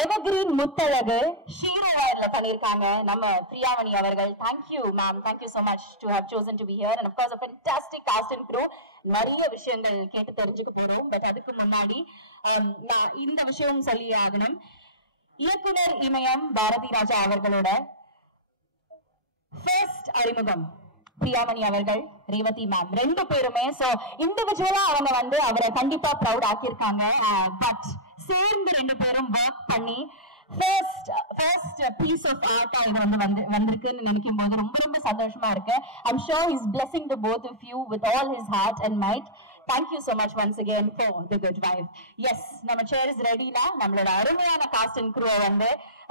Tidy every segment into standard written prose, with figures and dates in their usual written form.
Evergreen Muthazhagu ஷீரோல பண்ணிருக்காங்க நம்ம பிரியாமணி அவர்கள். Thank you ma'am, thank you so much to have chosen to be here and of course a fantastic cast and crew. நிறைய விஷயங்கள் கேட்டு தெரிஞ்சுக்க போறோம். பட் அதுக்கு முன்னாடி நான் இந்த விஷயம் சொல்லி ஆகணும். இயக்குனர் இமயம் பாரதி ராஜா அவர்களோட ஃபர்ஸ்ட் அறிமுகம் பிரியாமணி அவர்கள், ரேவதி மேம் ரெண்டு பேருமே. சோ இண்டிவிஜுவலா அவங்க வந்து அவரை கண்டிப்பா ப்ரௌட் ஆக்கியிருக்காங்க. பட் சேர்ந்து ரெண்டு பேரும் ஒர்க் பண்ணி ஃபர்ஸ்ட் பீஸ் ஆஃப் ஆர்ட் இது வந்திருக்குன்னு நினைக்கும் போது ரொம்ப ரொம்ப சந்தோஷமா இருக்கு. I'm sure he's blessing the both of you with all his heart and might. Thank you so much once again for the good vibe. Yes, நம்ம chair is ready now. நம்மளோட அருமையான cast and crew வந்து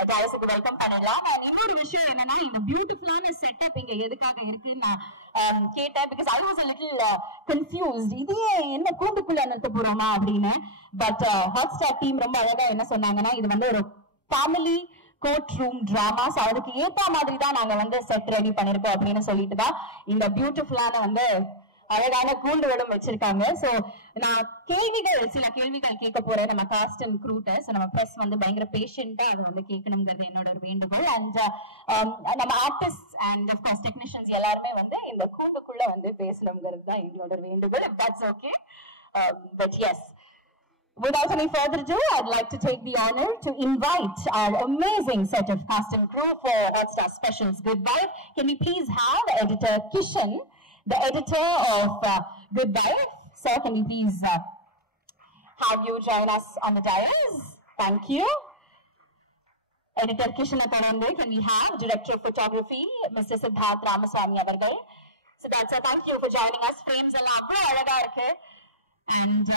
ஜாயஸுக்கு welcome பண்ணலாம். நான் இன்னொரு விஷயம் என்னன்னா, இந்த பியூட்டிஃபுல்லான செட்டப் இங்க எதுக்காக இருக்குன்னு நான் கேட்டேன். Because I was a little confused. இது என்ன கூண்டுக்குள்ள நிறுத்த போறோமா அப்படின்னு. பட் ஹாட்ஸ்டார் டீம் ரொம்ப அழகா என்ன சொன்னாங்கன்னா, இது வந்து ஒரு ஃபேமிலி கோர்ட் ரூம் டிராமாஸ், அதுக்கு ஏத்த மாதிரி தான் நாங்க வந்து செட் ரெடி பண்ணிருக்கோம் அப்படின்னு சொல்லிட்டு தான் இந்த பியூட்டிஃபுல்லான வந்து அழகான கூண்டுகளும் வச்சிருக்காங்க. சோ நான் சில கேள்விகள் கேட்க போறேன் நம்ம காஸ்ட் அண்ட் க்ரூட்ட. சோ நம்ம பிரஸ் வந்து பயங்கர பேஷண்டா அதை வந்து கேட்கணுங்கிறது என்னோட ஒரு வேண்டுகோள். அண்ட் நம்ம artist and half course technicians எல்லாருமே வந்து இந்த கூண்டுக்குள்ள வந்து பேசணுங்கிறது தான் எங்களோட வேண்டுகோள். That's okay. But yes, without any further ado, I'd like to take the honor to invite our amazing set of cast and crew for Hotstar Specials Good Vibe. Can we please have editor Kishan, the editor of Good Vibe? Sir, can we please have you join us on the dais? Thank you. Editor Kishan Atanande, can we have director of photography, Mr. Siddharth Ramaswamy avargal? Siddharth sir, thank you for joining us. Frames எல்லாம் அவ்வளவு அழகா இருக்கு. And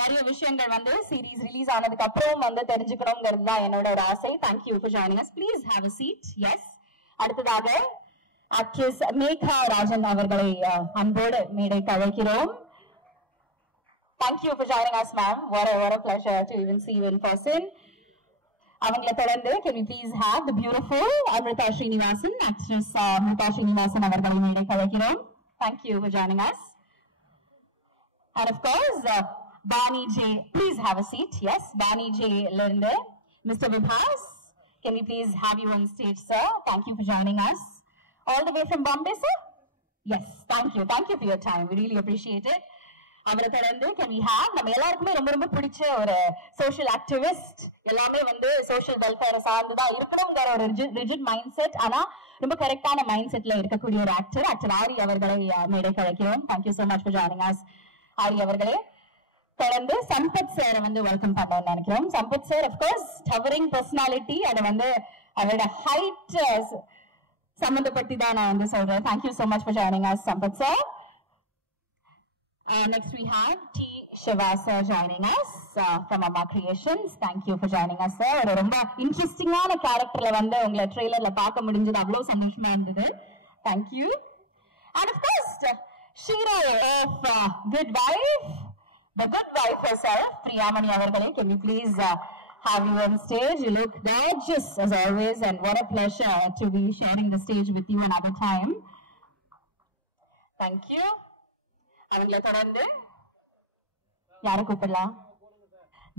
நிறைய விஷயங்கள் வந்து series release ஆனதுக்கு அப்புறம் வந்து தெரிஞ்சுக்கணுங்கிறது தான் என்னோட ஒரு ஆசை. Thank you for joining us. Please have a seat. Yes, அடுத்ததாக ஆக்ட்ரஸ் மேகா ராஜன் அவர்களை அன்போடு மேடைக்கு அழைக்கிறோம். Thank you for joining us ma'am. what a pleasure to even see you in person. அவங்களை தொடர்ந்து can we please have the beautiful Amrita Srinivasan, actress Amrita Srinivasan அவர்களை மேடைக்கு அழைக்கிறோம். Thank you for joining us. And of course Bani J, please have a seat. Yes, Bani J Linde, Mr. Vibhas, can we please have you on stage, sir? Thank you for joining us. All the way from Bombay, sir? Yes, thank you for your time. We really appreciate it. அவரை தொடர்ந்து can we have நம்ம எல்லாருக்குமே ரொம்ப ரொம்ப பிடிச்ச ஒரு social activist, எல்லாமே வந்து சோஷியல் வெல்ஃபேரை சார்ந்துதான் இருக்கணுங்கிற ஒரு ரிஜிட் மைண்ட் செட், ஆனா ரொம்ப கரெக்டான மைண்ட் செட்ல இருக்கக்கூடிய ஒரு ஆக்டர் ஆரி அவர்களை மேடைக்கு அழைக்கிறோம். Thank you so much for joining us, ஆரி அவர்களே. தொடர்ந்து சம்பத் சார் வந்து வெல்கம் பண்ணணும்னு நினைக்கிறோம். Sampath sir of course towering personality, அது வந்து அவரோட ஹைட் சம்பந்தப்பட்டி தான் நான் வந்து சொல்றேன். Thank you so much for joining us, Sampath sir. Next we have T. Shiva sir joining us from Amma Creations. Thank you for joining us, sir. ஒரு ரொம்ப இன்ட்ரெஸ்டிங்கான கேரக்டர்ல வந்து உங்களை ட்ரெய்லர்ல பார்க்க முடிஞ்சது, அவ்வளவு சந்தோஷமா இருந்தது. Thank you. And of course Shiro of Good Vibe, the good wife herself, Priyamani avargale, can we please have you on stage? You look gorgeous as always, and what a pleasure to be sharing the stage with you another time. Thank you. avangala thodande yaru கூப்பிடலாம்?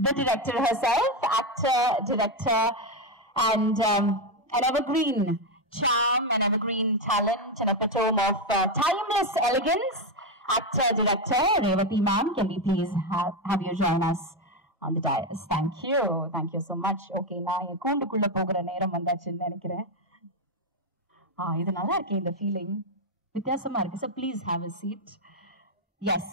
The director herself, actor, director, and an evergreen charm, an evergreen talent, and epitome of timeless elegance, actor, director, Revati ma'am, can we please have you join us on the dais? Thank you so much. Okay, நான் என் கூண்டுக்குள்ள போகிற நேரம் வந்தாச்சுன்னு நினைக்கிறேன். இது நல்லா இருக்கு, இந்த feeling வித்தியாசமா இருக்கு. So please have a seat. Yes,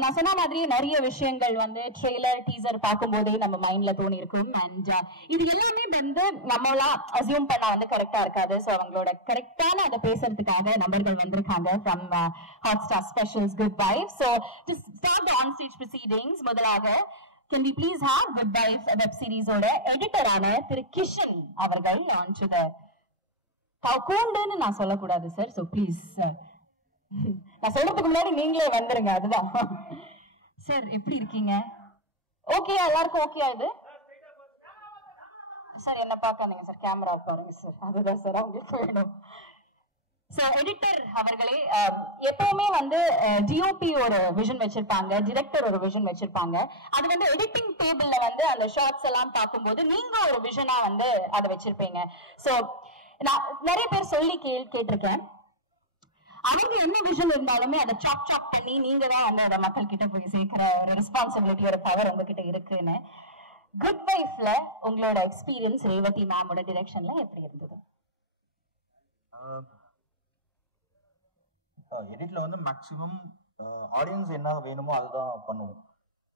நான் சொன்ன மாதிரி நிறைய விஷயங்கள் வந்து ட்ரெய்லர் டீசர் பார்க்கும் போதே நம்ம மைண்ட்ல தோணி இருக்கும். அண்ட் இது எல்லாமே வந்து நம்மளா அசியூம் பண்ணா வந்து கரெக்டா இருக்காது. ஸோ அவங்களோட கரெக்டான அதை பேசுறதுக்காக நபர்கள் வந்திருக்காங்க from Hotstar Specials Good Vibe. So to start the on stage proceedings, முதலாக can we please have Good Vibe web series ஓட எடிட்டரான திரு கிஷன் அவர்கள் on to the கூண்டுன்னு நான் சொல்லக்கூடாது சார். ஸோ ப்ளீஸ் நான் சொல்றதுக்கு முன்னாடி நீங்களே வந்துருங்க. அதுதான் சார். எப்படி இருக்கீங்க? ஓகே, எல்லாருக்கும் ஓகே இது சார்? என்ன பார்க்காதீங்க சார், கேமரா பாருங்க சார். அதுதான் சார் அவங்களுக்கு வேணும் சோ எடிட்டர் அவர்களே, எப்பவுமே வந்து டிஓபி ஒரு விஷன் வச்சிருப்பாங்க, டிரெக்டர் ஒரு விஷன் வச்சிருப்பாங்க. அது வந்து எடிட்டிங் டேபிள்ல வந்து அந்த ஷார்ட்ஸ் எல்லாம் பார்க்கும்போது நீங்க ஒரு விஷனா வந்து அதை வச்சிருப்பீங்க. சோ நான் நிறைய பேர் சொல்லி கேட்டிருக்கேன், அவங்க என்ன விஷன் இருந்தாலுமே அதை சாப் பண்ணி நீங்க தான் வந்து அதை மக்கள் கிட்ட போய் சேர்க்கிற ஒரு ரெஸ்பான்சிபிலிட்டி, ஒரு பவர் உங்ககிட்ட இருக்குன்னு. குட் வைஃப்ல உங்களோட எக்ஸ்பீரியன்ஸ் ரேவதி மேமோட டிரெக்ஷன்ல எப்படி இருந்தது? எடிட்ல வந்து மேக்ஸிமம் ஆடியன்ஸ் என்ன வேணுமோ அதுதான் பண்ணுவோம்.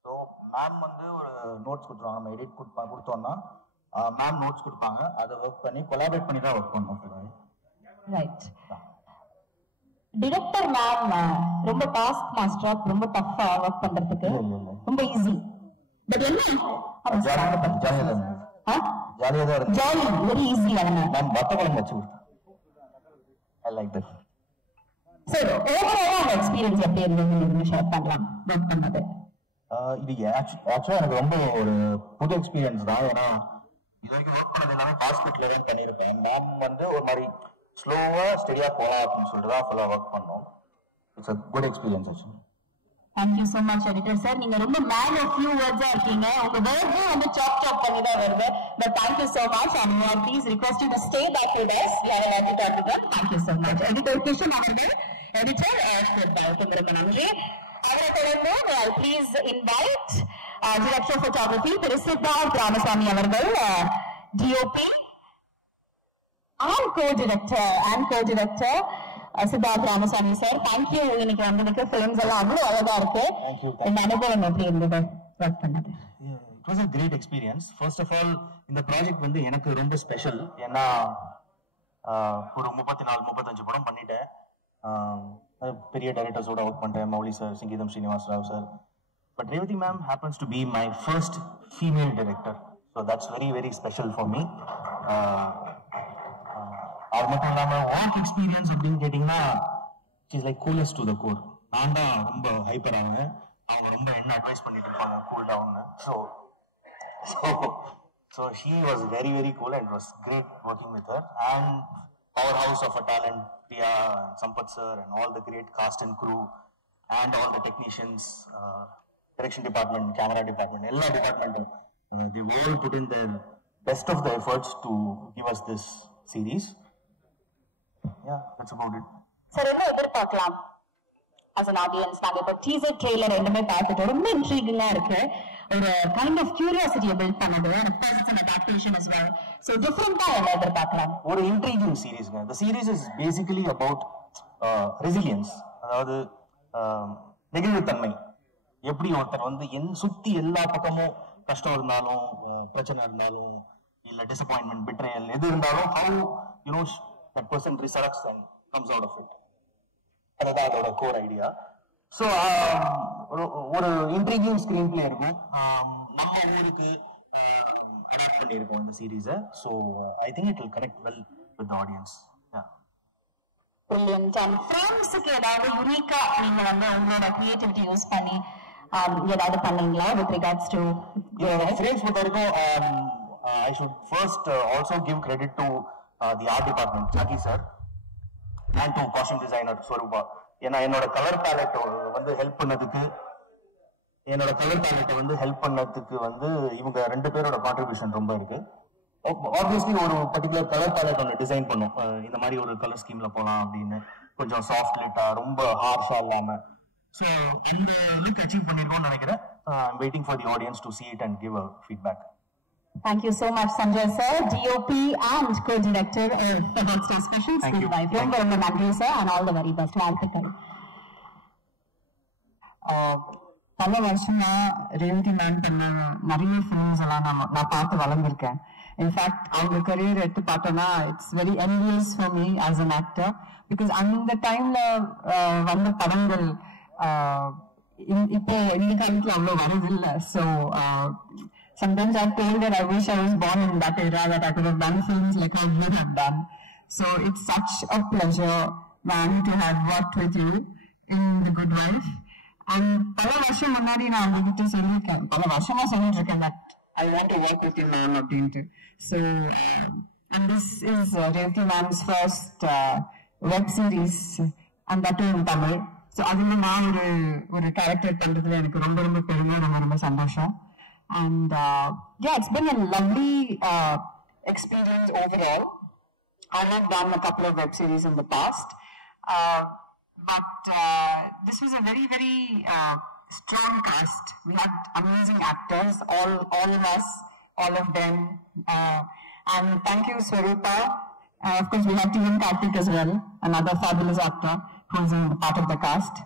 ஸோ மேம் வந்து ஒரு நோட்ஸ் கொடுத்துருவாங்க, நம்ம எடிட் கொடுத்தோம்னா மேம் நோட்ஸ் கொடுப்பாங்க, அதை ஒர்க் பண்ணி கொலாபரேட் பண்ணி தான் ஒர்க் பண்ணுவோம். ரைட். டிரெக்டர் மேம் ரொம்ப டாஸ்க் மாஸ்டரா, ரொம்ப டஃபா ஒர்க் பண்றதுக்கு ரொம்ப ஈஸி. பட் என்ன ஜாலியா தான் இருக்கு, ஜாலி, வெரி ஈஸி. மேம் வத்தக்குழம்பு வச்சு கொடுத்தேன். I like that. சரி, ஓவராலா அந்த எக்ஸ்பீரியன்ஸ் எப்படி இருந்தது ஷேர் பண்ணலாம் ஒர்க் பண்ணது? இது ஆக்சுவலா எனக்கு ரொம்ப ஒரு புது எக்ஸ்பீரியன்ஸ் தான். ஏன்னா இது வரைக்கும் ஒர்க் பண்ணது எல்லாமே ஹாஸ்பிட்டல்ல தான் பண்ணியிருப்பேன். மேம் வந்து ஒரு மாதிரி ஸ்லோவா ஸ்டெடியா போலாம் அப்படின்னு சொல்லிட்டு தான் ஃபுல்லா ஒர்க் பண்ணோம். It's a good experience actually. Thank you so much editor sir. நீங்க ரொம்ப மேன் ஆஃப் few words இருக்கீங்க. உங்க வேர்ட்ஸ் வந்து சாப் பண்ணி தான் வருது. But thank you so much and we are please request you to stay back with us. We have a lot to talk about. Thank you so much. Editor Kishan அவர்கள், editor ரொம்ப நன்றி. அவரை தொடர்ந்து please invite director of photography திரு சித்தார்த் ராமசாமி அவர்கள், DOP and co-director Siddharth Ramasamy sir. Thank you. இன்னைக்கு வந்ததுக்கு films எல்லாம் அவ்வளவு அழகா இருக்கு. இந்த அனுபவம் எப்படி இருந்தது ஒர்க் பண்ணது? It was a great experience. First of all, இந்த ப்ராஜெக்ட் வந்து எனக்கு ரொம்ப ஸ்பெஷல். ஏன்னா ஒரு 34-35 படம் பண்ணிட்டேன். பெரிய டைரக்டர்ஸோட ஒர்க் பண்ணிட்டேன், Mouli sir, சிங்கீதம் Srinivas Rao sir. But Revathi ma'am happens to be my first female director. So that's very very special for me. அது மட்டும் இல்லாம ஒர்க் எக்ஸ்பீரியன்ஸ் அப்படின்னு கேட்டீங்கன்னா it's like coolest to the core. நான் தான் ரொம்ப ஹைப்பர் ஆவேன், அவங்க ரொம்ப என்ன அட்வைஸ் பண்ணிட்டு இருப்பாங்க கூல் டவுன்னு. So she was very very cool and was great working with her. And powerhouse of a talent, Priya and Sampath sir and all the great cast and crew and all the technicians, direction department, camera department, எல்லா டிபார்ட்மெண்ட்டும் தி all put in their best of the efforts to give us this series. Yeah, that's about it. Sir, என்ன எதிர்பார்க்கலாம் as an audience? நாங்க இப்போ teaser trailer ரெண்டுமே பார்த்துட்டு ரொம்ப இன்ட்ரிகிங்கா இருக்கு. ஒரு கைண்ட் ஆஃப் கியூரியாசிட்டியை பில்ட் பண்ணுது. And of course it's an adaptation as well. So different-ஆ என்ன எதிர்பார்க்கலாம்? ஒரு இன்ட்ரிகிங் சீரிஸ்ங்க. The series is basically about resilience. அதாவது நெகிழ்வுத்தன்மை. எப்படி ஒருத்தர் வந்து சுத்தி எல்லா பக்கமும் கஷ்டம் இருந்தாலும், பிரச்சனை இருந்தாலும், இல்ல டிசப்பாயின்மெண்ட், பிட்ரேயல் எது இருந்தாலும், how you know that person resurrects and comes out of it. அதுதான் அதோட கோர் ஐடியா. ஸோ ஒரு இன்ட்ரிகிங் ஸ்கிரீன் பிளே இருக்கும். நம்ம ஊருக்கு அடாப்ட் பண்ணியிருக்கோம் இந்த சீரீஸை. So I think it will connect well with audience. Brilliant. And ஃப்ரெண்ட்ஸுக்கு ஏதாவது யூனிக்கா நீங்க வந்து உங்களோட கிரியேட்டிவிட்டி யூஸ் பண்ணி ஏதாவது பண்ணீங்களா with regards to ஃப்ரேம்ஸ் பொறுத்த வரைக்கும் I should first also give credit to the art department, Chaki sir, and to costume designer Swarupa. ஏன்னா என்னோட கலர் பேலட் வந்து ஹெல்ப் பண்ணதுக்கு வந்து இவங்க ரெண்டு பேரோட கான்ட்ரிபியூஷன் ரொம்ப இருக்கு. ஆப்வியஸ்லி ஒரு பர்டிகுலர் கலர் பேலட் ஒன்று டிசைன் பண்ணும், இந்த மாதிரி ஒரு கலர் ஸ்கீம்ல போகலாம் அப்படின்னு, கொஞ்சம் சாஃப்ட் லிட்டா, ரொம்ப ஹார்ஷா இல்லாம. ஸோ இந்த லுக் அச்சீவ் பண்ணிருக்கோம்னு நினைக்கிறேன். I'm waiting for the audience to see it and give a feedback. Thank you so much, Sanjay sir, DOP and co-director of the World Special. Thank you. ரொம்ப நன்றி sir and all the very best. வாழ்த்துக்கள். பல வருஷமா Revathi ma'am பண்ண நிறைய films எல்லாம் நான் பார்த்து வளர்ந்துருக்கேன். இன்ஃபேக்ட் அவங்க கரியர் எடுத்து பார்த்தோம்னா it's very envious for me as an actor. Because அந்த டைம்ல வந்த படங்கள் இப்போ இந்த காலத்துல அவ்வளவு வரதில்லை. So sometimes I've told that I wish I was born in that era, that I could have done films like how you have done. So it's such a pleasure, ma'am, to have worked with you in The Good Wife. And பல வருஷம் முன்னாடி நான் உங்ககிட்ட சொல்லியிருக்கேன், பல வருஷமா சொல்லிட்டு இருக்கேன் that I want to work with you, ma'am, அப்படின்ட்டு. So and this is Revati ma'am's first web series and that in Tamil. So அதுல நான் ஒரு கேரக்டர் பண்றதுல எனக்கு ரொம்ப ரொம்ப பெருமை, ரொம்ப சந்தோஷம். And yeah, it's been a lovely experience overall. I have done a couple of web series in the past, but this was a very, very strong cast. We had amazing actors, all of us, all of them. And thank you, Swarupa. Of course, we had T.N. Karthik as well, another fabulous actor who's in part of the cast.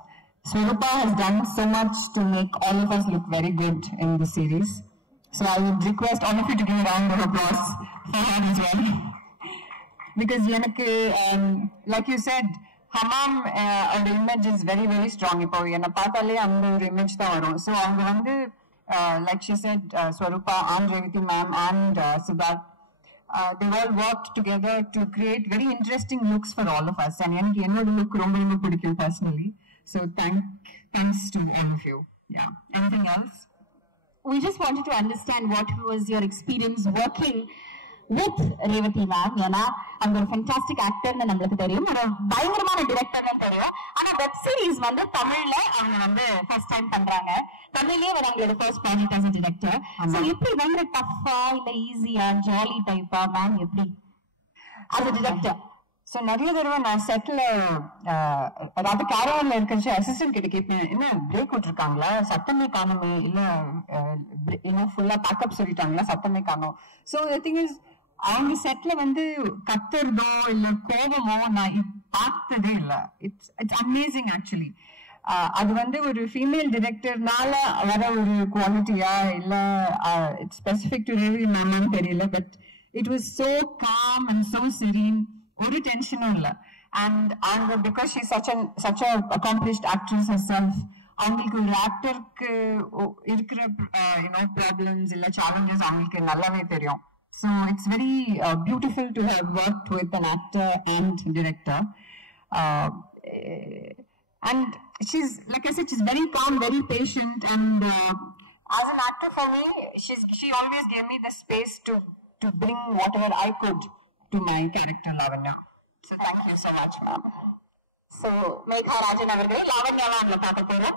Swarupa has done so much to make all of us look very good in the series. So I would request all of you to give a round of applause for her as well. Because like you said, Hammam, the image is very, very strong. So like she said, Swarupa and Revati ma'am and Siddharth, they all worked together to create very interesting looks for all of us. And I look personally. So thanks to all of you. Yeah. Anything else? We just wanted to understand what was your experience working with Revati ma'am. ஏன்னா அவங்க ஒரு fantastic ஆக்டர்னு நம்மளுக்கு தெரியும், ஒரு பயங்கரமான டிரெக்டர்னு தெரியும். ஆனா web series வந்து தமிழ்ல அவங்க வந்து ஃபர்ஸ்ட் டைம் பண்றாங்க. தமிழ்லயே அவங்களோட first project as a director. So எப்படி வந்து டஃப்பா இல்ல ஈஸியா ஜாலி டைப்பா மேம் எப்படி as a director? ஸோ நிறைய தடவை நான் செட்ல அதாவது கேரவன்ல இருக்கிற அசிஸ்டன்ட் கிட்ட கேட்பேன், என்ன பிரேக் விட்டுருக்காங்களா, சத்தமே காணுமே, இல்ல இன்னும் ஃபுல்லா பேக்கப் சொல்லிட்டாங்களா, சத்தமே காணும். ஸோ தி திங் இஸ் அவங்க செட்ல வந்து கத்துறதோ இல்ல கோபமோ நான் பார்த்ததே இல்லை. It's amazing actually. அது வந்து ஒரு ஃபீமேல் டிரெக்டர்னால வர ஒரு குவாலிட்டியா இல்ல இட்ஸ் ஸ்பெசிபிக் டு ரேவி மேம்னு தெரியல. But it was so com and so serine, ஒரு டென்ஷனும் இல்ல. அண்ட் அவங்க because she such a accomplished actress herself, அவங்களுக்கு ஒரு ஆக்டருக்கு இருக்கிற ப்ராப்ளம்ஸ் இல்ல சேலஞ்சஸ் அவங்களுக்கு நல்லாவே தெரியும். So it's very beautiful to have worked with an actor and director. And she's, like I said, she's very calm, very patient, and as an actor for me, she always gave me the space to bring whatever I could to my character Lavanya. So thank you so much, ma'am. So Megha Rajan avargale Lavanya la amla paaka porom.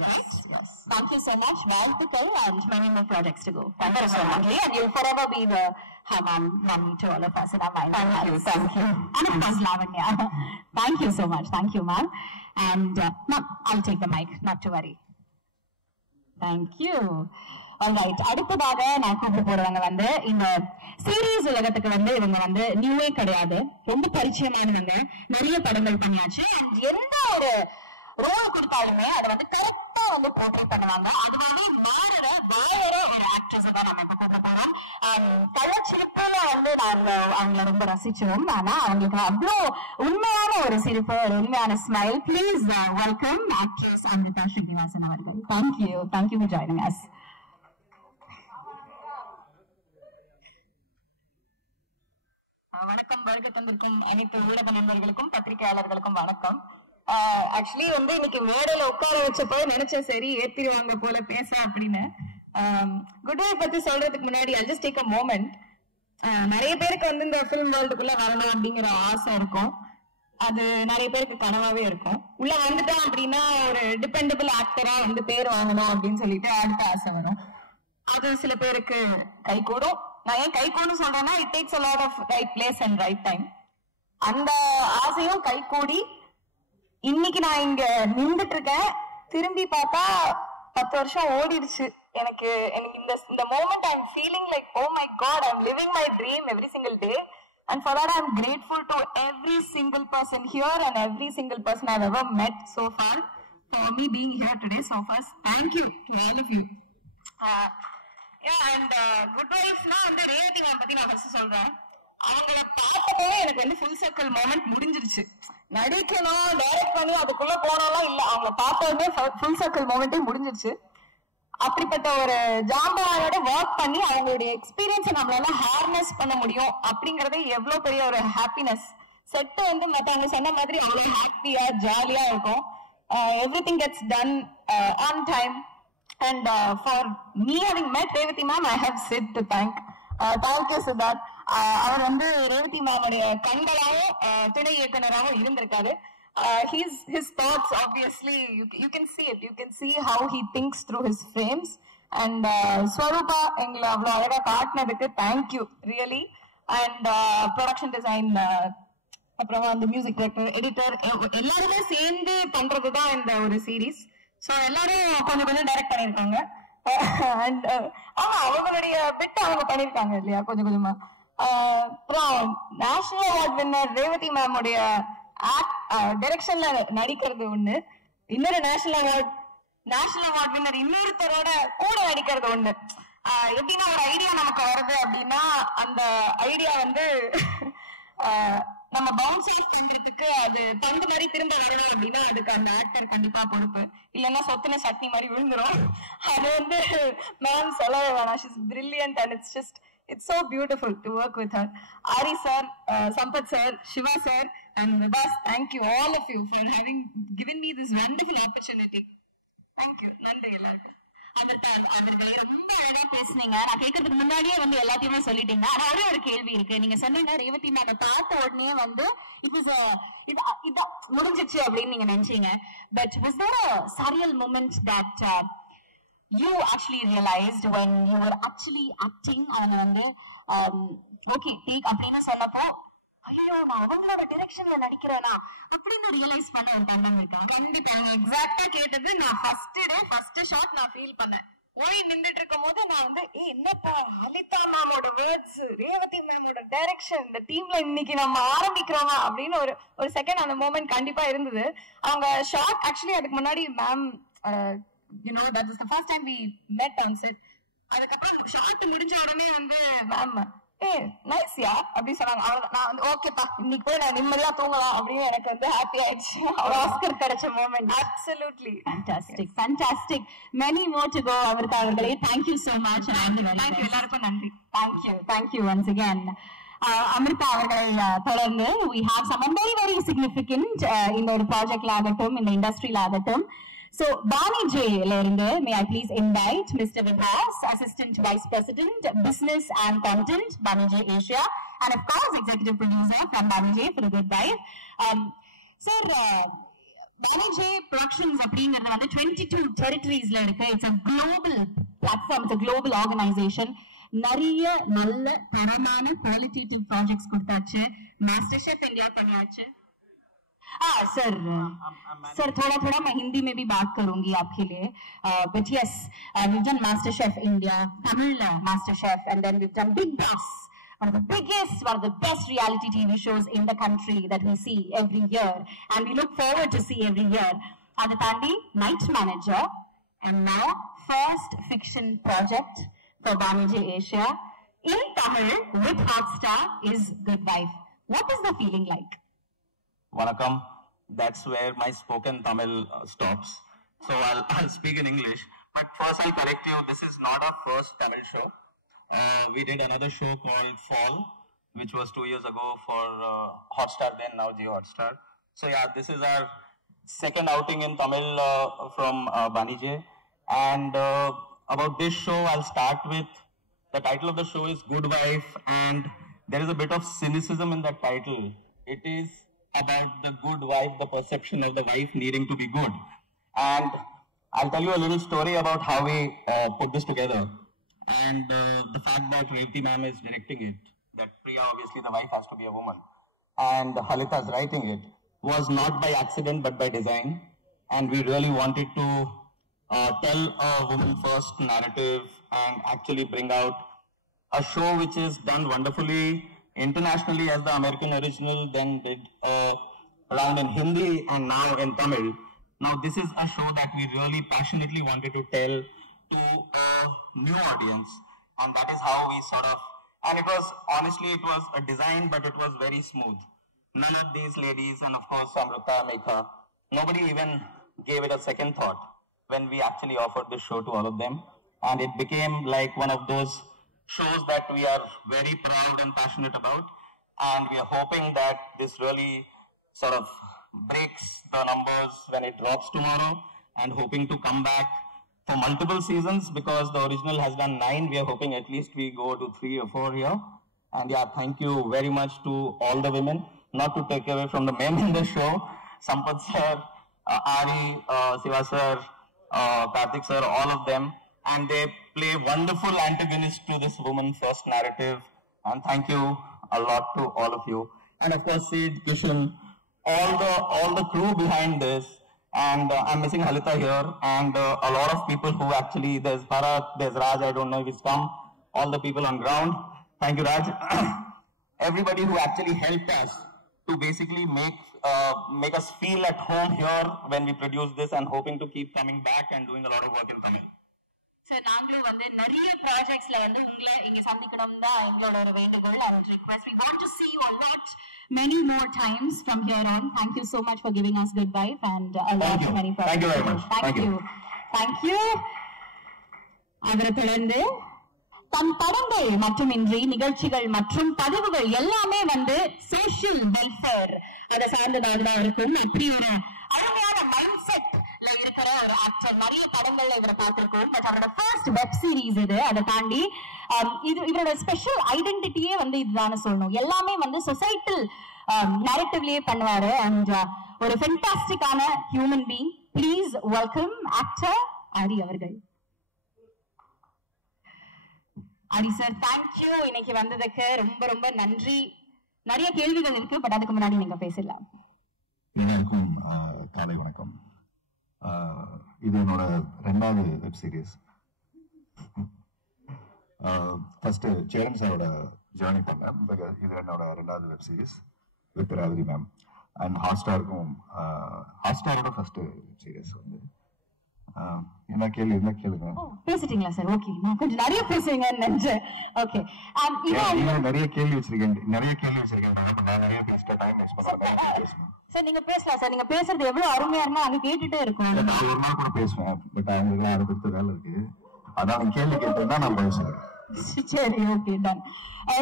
Yes. Thank you so much. வாழ்த்துக்கள் and many more projects to go. Thank you so much. And you'll forever be the Hammam mummy to all of us in our mind. Thank you. And of course, Lavanya. Thank you so much. Thank you, ma'am. And I'll take the mic, not to worry. Thank you. Alright, அடுத்ததாக நான் கூப்பிட போறவங்க வந்து இந்த series உலகத்துக்கு வந்து இவங்க வந்து நியூவே கிடையாது, ரொம்ப பரிச்சயமானவங்க, நிறைய படங்கள் பண்ணியாச்சு. அண்ட் எந்த ஒரு ரோல் கொடுத்தாலுமே அதை வந்து கரெக்டா வந்து போர்ட்ரேட் பண்ணுவாங்க. அதுவாவே மாறுற வேற ஒரு ஆக்ட்ரஸ் தான் நம்ம இப்ப கூப்பிட போறோம். கள்ளச்சிரிப்புல வந்து நாங்க அவங்கள ரொம்ப ரசிச்சோம். ஆனா அவங்களுக்கு அவ்வளோ உண்மையான ஒரு சிரிப்பு, ஒரு உண்மையான smile. Please welcome actress Amrita Srinivasan அவர்கள். Thank you for joining us. வணக்கம். வருகை தந்திருக்கும் அனைத்து ஊடக நண்பர்களுக்கும் பத்திரிகையாளர்களுக்கும் வணக்கம். ஆக்சுவலி வந்து இன்னைக்கு மேடையில உட்கார வச்சப்போ நினைச்சேன் சரி ஏத்திடுவாங்க போல பேச அப்படின்னு. குட்வே பத்தி சொல்றதுக்கு முன்னாடி I'll just take a moment. நிறைய பேருக்கு வந்து இந்த ஃபிலிம் வேர்ல்டுக்குள்ள வரணும் அப்படிங்கிற ஆசை இருக்கும், அது நிறைய பேருக்கு கனவாவே இருக்கும். உள்ள வந்துட்டோம் அப்படின்னா ஒரு டிபெண்டபிள் ஆக்டரா வந்து பேர் வாங்கணும் அப்படின்னு சொல்லிட்டு அடுத்த ஆசை வரும். அது சில பேருக்கு கை கூடும். நான் ஏன் கை கூடும் சொல்றேன்னா it takes a lot of right place and right time. அந்த ஆசையும் கை கூடி இன்னைக்கு நான் இங்க நின்றுட்டு இருக்கேன். திரும்பி பார்த்தா 10 வருஷம் ஓடிடுச்சு. எனக்கு இந்த moment I'm feeling like oh my god, I'm living my dream every single day, and for that I'm grateful to every single person here and every single person I've ever met so far for me being here today. So first thank you to all of you. And good wife na வந்து Revathi ma'am பத்தி நான் first சொல்றேன். அவங்கள பார்த்தப்பவே எனக்கு வந்து full circle moment முடிஞ்சிருச்சு. நடிக்கணும் direct பண்ணி அதுக்குள்ள போனாலும் இல்ல, அவங்கள பார்த்ததுமே ஃபுல் சர்க்கிள் மொமெண்டே முடிஞ்சிருச்சு. அப்படிப்பட்ட ஒரு ஜாம்பவானோட ஒர்க் பண்ணி அவங்களுடைய எக்ஸ்பீரியன்ஸை நம்மளால ஹார்னஸ் பண்ண முடியும் அப்படிங்கறதே எவ்வளவு பெரிய ஒரு ஹாப்பினஸ். செட்டு வந்து மத்தவங்க சொன்ன மாதிரி அவ்வளவு ஹாப்பியா ஜாலியா இருக்கும். Everything gets done on time. And for me having met Revati ma'am, I have Sid to thank. Thank you, Siddharth. அவர் வந்து ரேவதி மேமுடைய கண்களாகவும் துணை இயக்குனராகவும் இருந்திருக்காரு. His thoughts, obviously, you can see it. You can see how he thinks through his frames. And Swarupa, எங்களை அவ்வளோ அழகா காட்டினதுக்கு thank you really. And production design, அப்புறமா அந்த music director, editor எல்லாருமே சேர்ந்து பண்றதுதான் இந்த ஒரு சீரீஸ். ஸோ எல்லாரும் கொஞ்சம் கொஞ்சம் டைரக்ட் பண்ணியிருக்காங்க. அண்ட் அவங்களுடைய பிட் அவங்க பண்ணியிருக்காங்க இல்லையா கொஞ்சம் கொஞ்சமா. அப்புறம் நேஷனல் அவார்ட் வின்னர் ரேவதி மேமுடைய டைரக்ஷன்ல நடிக்கிறது ஒண்ணு, இன்னொரு நேஷனல் அவார்ட் வின்னர் இன்னொருத்தரோட கூட நடிக்கிறது ஒண்ணு. எப்படின்னா ஒரு ஐடியா நமக்கு வருது அப்படின்னா அந்த ஐடியா வந்து நம்ம பவுன்ஸ் ஆஃப் பண்றதுக்கு அது பந்து மாதிரி திரும்ப வரணும் அப்படின்னா அதுக்கு அந்த ஆக்டர் கண்டிப்பா பொறுப்பு, இல்லைன்னா சொத்துன சட்னி மாதிரி விழுந்துரும். அது வந்து மேம் சொல்லவே வேணாம். She's brilliant and it's so beautiful to work with her. Ari sir, Sampath sir, Shiva sir and Vibhas, thank you all of you for having given me this wonderful opportunity. Thank you. நன்றி எல்லாருக்கும். அவர்களை ரொம்ப அழகா பேசுனீங்க. நான் கேட்கறதுக்கு முன்னாடியே வந்து எல்லாத்தையுமே சொல்லிட்டீங்க. ஆனா ஒரே ஒரு கேள்வி இருக்கு. நீங்க சொன்னீங்க ரேவதி மேம் பார்த்த உடனே வந்து இது முடிஞ்சிச்சு அப்படின்னு நீங்க நினைச்சீங்க. But was there a surreal moment that you actually realized when you were actually acting on வந்து okay take அப்படின்னு சொன்னப்போ ஐயோ நான் அவங்களோட டைரக்ஷன்ல நடிக்கிறேனா அப்படின்னு ரியலைஸ் பண்ண ஒரு டைம் இருக்கா? கண்டிப்பா. எக்ஸாக்டா கேட்டது. நான் ஃபர்ஸ்ட் ஷாட் நான் ஃபீல் பண்ணேன். ஓடி நின்றுட்டு இருக்கும் போது நான் வந்து என்னப்பா லலிதா மேமோட வேர்ட்ஸ், ரேவதி மேமோட டைரக்ஷன், இந்த டீம்ல இன்னைக்கு நம்ம ஆரம்பிக்கிறோமா அப்படின்னு ஒரு செகண்ட் அந்த மூமெண்ட் கண்டிப்பா இருந்தது. அவங்க ஷார்ட் ஆக்சுவலி அதுக்கு முன்னாடி ma'am that is the first time we met on set. அதுக்கப்புறம் ஷார்ட் முடிஞ்ச உடனே வந்து மேம் நைஸ்யா அப்படி சொன்னாங்க. நான் வந்து ஓகேப்பா இன்னைக்கு போய் நான் நிம்மதியா தூங்கலாம் அப்படின்னு எனக்கு வந்து ஹாப்பி ஆயிடுச்சு. ஆஸ்கர் கிடைச்ச moment. Absolutely fantastic. Many more to go. அவர்களே thank you so much. Thank you எல்லாருக்கும் நன்றி. Thank you once again. Amrita அவர்களை தொடர்ந்து we have someone very significant இந்த ஒரு ப்ராஜெக்ட்ல ஆகட்டும் இந்த இண்டஸ்ட்ரியில ஆகட்டும். So, Bani J. may I please invite Mr. Vibhas, Assistant Vice President, Business and Content, Bani J. Asia, and of course, Executive Producer from Bani J. for The Good Wife. Sir, Bani J. Productions அப்படிங்கிறது வந்து 22 territoriesல இருக்கு. It's a global platform, it's a global organization. நிறைய நல்ல தரமான qualitative projects கொடுத்தாச்சு. Master Chef எங்களா பண்ணியாச்சு. Sir थोड़ा मैं हिंदी में भी बात करूंगी आपके लिए. But yes, we've done Master Chef India, Tamil Master Chef, and then we've done Big Boss, one of the biggest, one of the best reality TV shows in the country that we see every year, and we look forward to see every year. Aditandi, Night Manager, and now first fiction project for Bani J. Asia in Tamil with Hotstar is Good Wife. What is the feeling like? Vanakkam. That's where my spoken Tamil stops. So I'll speak in English. But first I'll correct you, this is not our first Tamil show. We did another show called Fall, which was 2 years ago for Hotstar then, now Jio Hotstar. So yeah, this is our second outing in Tamil from Bani J. And about this show, I'll start with, the title of the show is Good Wife, and there is a bit of cynicism in that title. It is about the good wife, the perception of the wife needing to be good. And I'll tell you a little story about how we put this together. And the fact that Revati ma'am is directing it, that Priya, obviously the wife, has to be a woman, and Halita is writing it, was not by accident but by design. And we really wanted to tell a woman-first narrative and actually bring out a show which is done wonderfully internationally as the American original, then did around in Hindi and now in Tamil. Now this is a show that we really passionately wanted to tell to a new audience, and that is how we sort of, and it was, honestly it was a design, but it was very smooth. None of these ladies, and of course Amrita, Megha, nobody even gave it a second thought when we actually offered this show to all of them, and it became like one of those shows that we are very proud and passionate about, and we are hoping that this really sort of breaks the numbers when it drops tomorrow, and hoping to come back for multiple seasons, because the original has done 9. We are hoping at least we go to 3 or 4 here, And yeah, thank you very much to all the women. Not to take away from the men in the show, Sampath sir, Ari, Siva sir, Karthik sir, all of them, and they play wonderful antagonists to this woman first narrative. And thank you a lot to all of you, and of course Sid, Kishan, all the crew behind this. And I'm missing Halita here, and a lot of people who actually, there's Bharat, there's Raj, I don't know if he's come, all the people on ground. Thank you, Raj. Everybody who actually helped us to basically make us feel at home here when we produce this, and hoping to keep coming back and doing a lot of work in Tamil. Sir, நாங்களும் வந்து நிறைய ப்ராஜெக்ட்ஸ்ல வந்து உங்களை இங்க சந்திக்கணும் தான் எங்களோட ஒரு வேண்டுகோள் and request. We want to see you a lot, many more times from here on. Thank you so much for giving us good vibe and a lot of many projects. Thank you very much. Thank you. அவரை தொடர்ந்து தம் படங்கள் மட்டுமின்றி நிகழ்ச்சிகள் மற்றும் பதிவுகள் எல்லாமே வந்து social welfare அதை சார்ந்ததாக தான் இருக்கும். இப்படி ஒரு அருமையான மைண்ட் செட்ல இருக்கிற ஒரு ஆக்டர். நிறைய படங்கள்ல இவரை பார்த்திருக்கோம். பட் அவரோட ஃபர்ஸ்ட் வெப் சீரிஸ் இது. அதை தாண்டி இவரோட ஸ்பெஷல் ஐடென்டிட்டியே வந்து இதுதானே சொல்லணும். எல்லாமே வந்து சொசைட்டல் நரேட்டிவ்லயே பண்ணுவாரு. அண்ட் ஒரு ஃபென்டாஸ்டிக்கான human being. Please welcome actor Aari அவர்கள். ஆரி சார், தேங்க்யூ இன்னைக்கு வந்ததுக்கு ரொம்ப ரொம்ப நன்றி. நிறைய கேள்விகள் இருக்கு, பட் அதுக்கு முன்னாடி நீங்க பேசலாம். எல்லாருக்கும் காலை வணக்கம். இது என்னோட 2வது வெப் சீரிஸ். ஃபர்ஸ்ட் சேரன் சாரோட ஜேர்னி பண்ணேன். இது என்னோட 2வது web series with Revathi ma'am. And ஹாட்ஸ்டாரோட ஃபர்ஸ்ட் வெப் சீரிஸ் வந்து என்ன கேள்வி இருந்தா கேளுங்க. பேசிட்டீங்களா சார்? ஓகே, நான் கொஞ்சம் நிறைய பேசுவீங்கன்னு நினைச்சேன். ஓகே, நிறைய கேள்வி வச்சிருக்கேன். நான் நிறைய பேசிட்ட டைம் வேஸ்ட் பண்ணாம சார் நீங்க பேசலாம் சார். நீங்க பேசுறது எவ்வளவு அருமையா இருந்தா அங்க கேட்டுட்டே இருக்கும். நான் ஒரு நாள் கூட பேசுவேன், பட் அவங்களுக்கு அடுத்த வேலை இருக்கு. அதான் கேள்வி கேட்டா நான் பேசுவேன். சரி, ஓகே, டன்.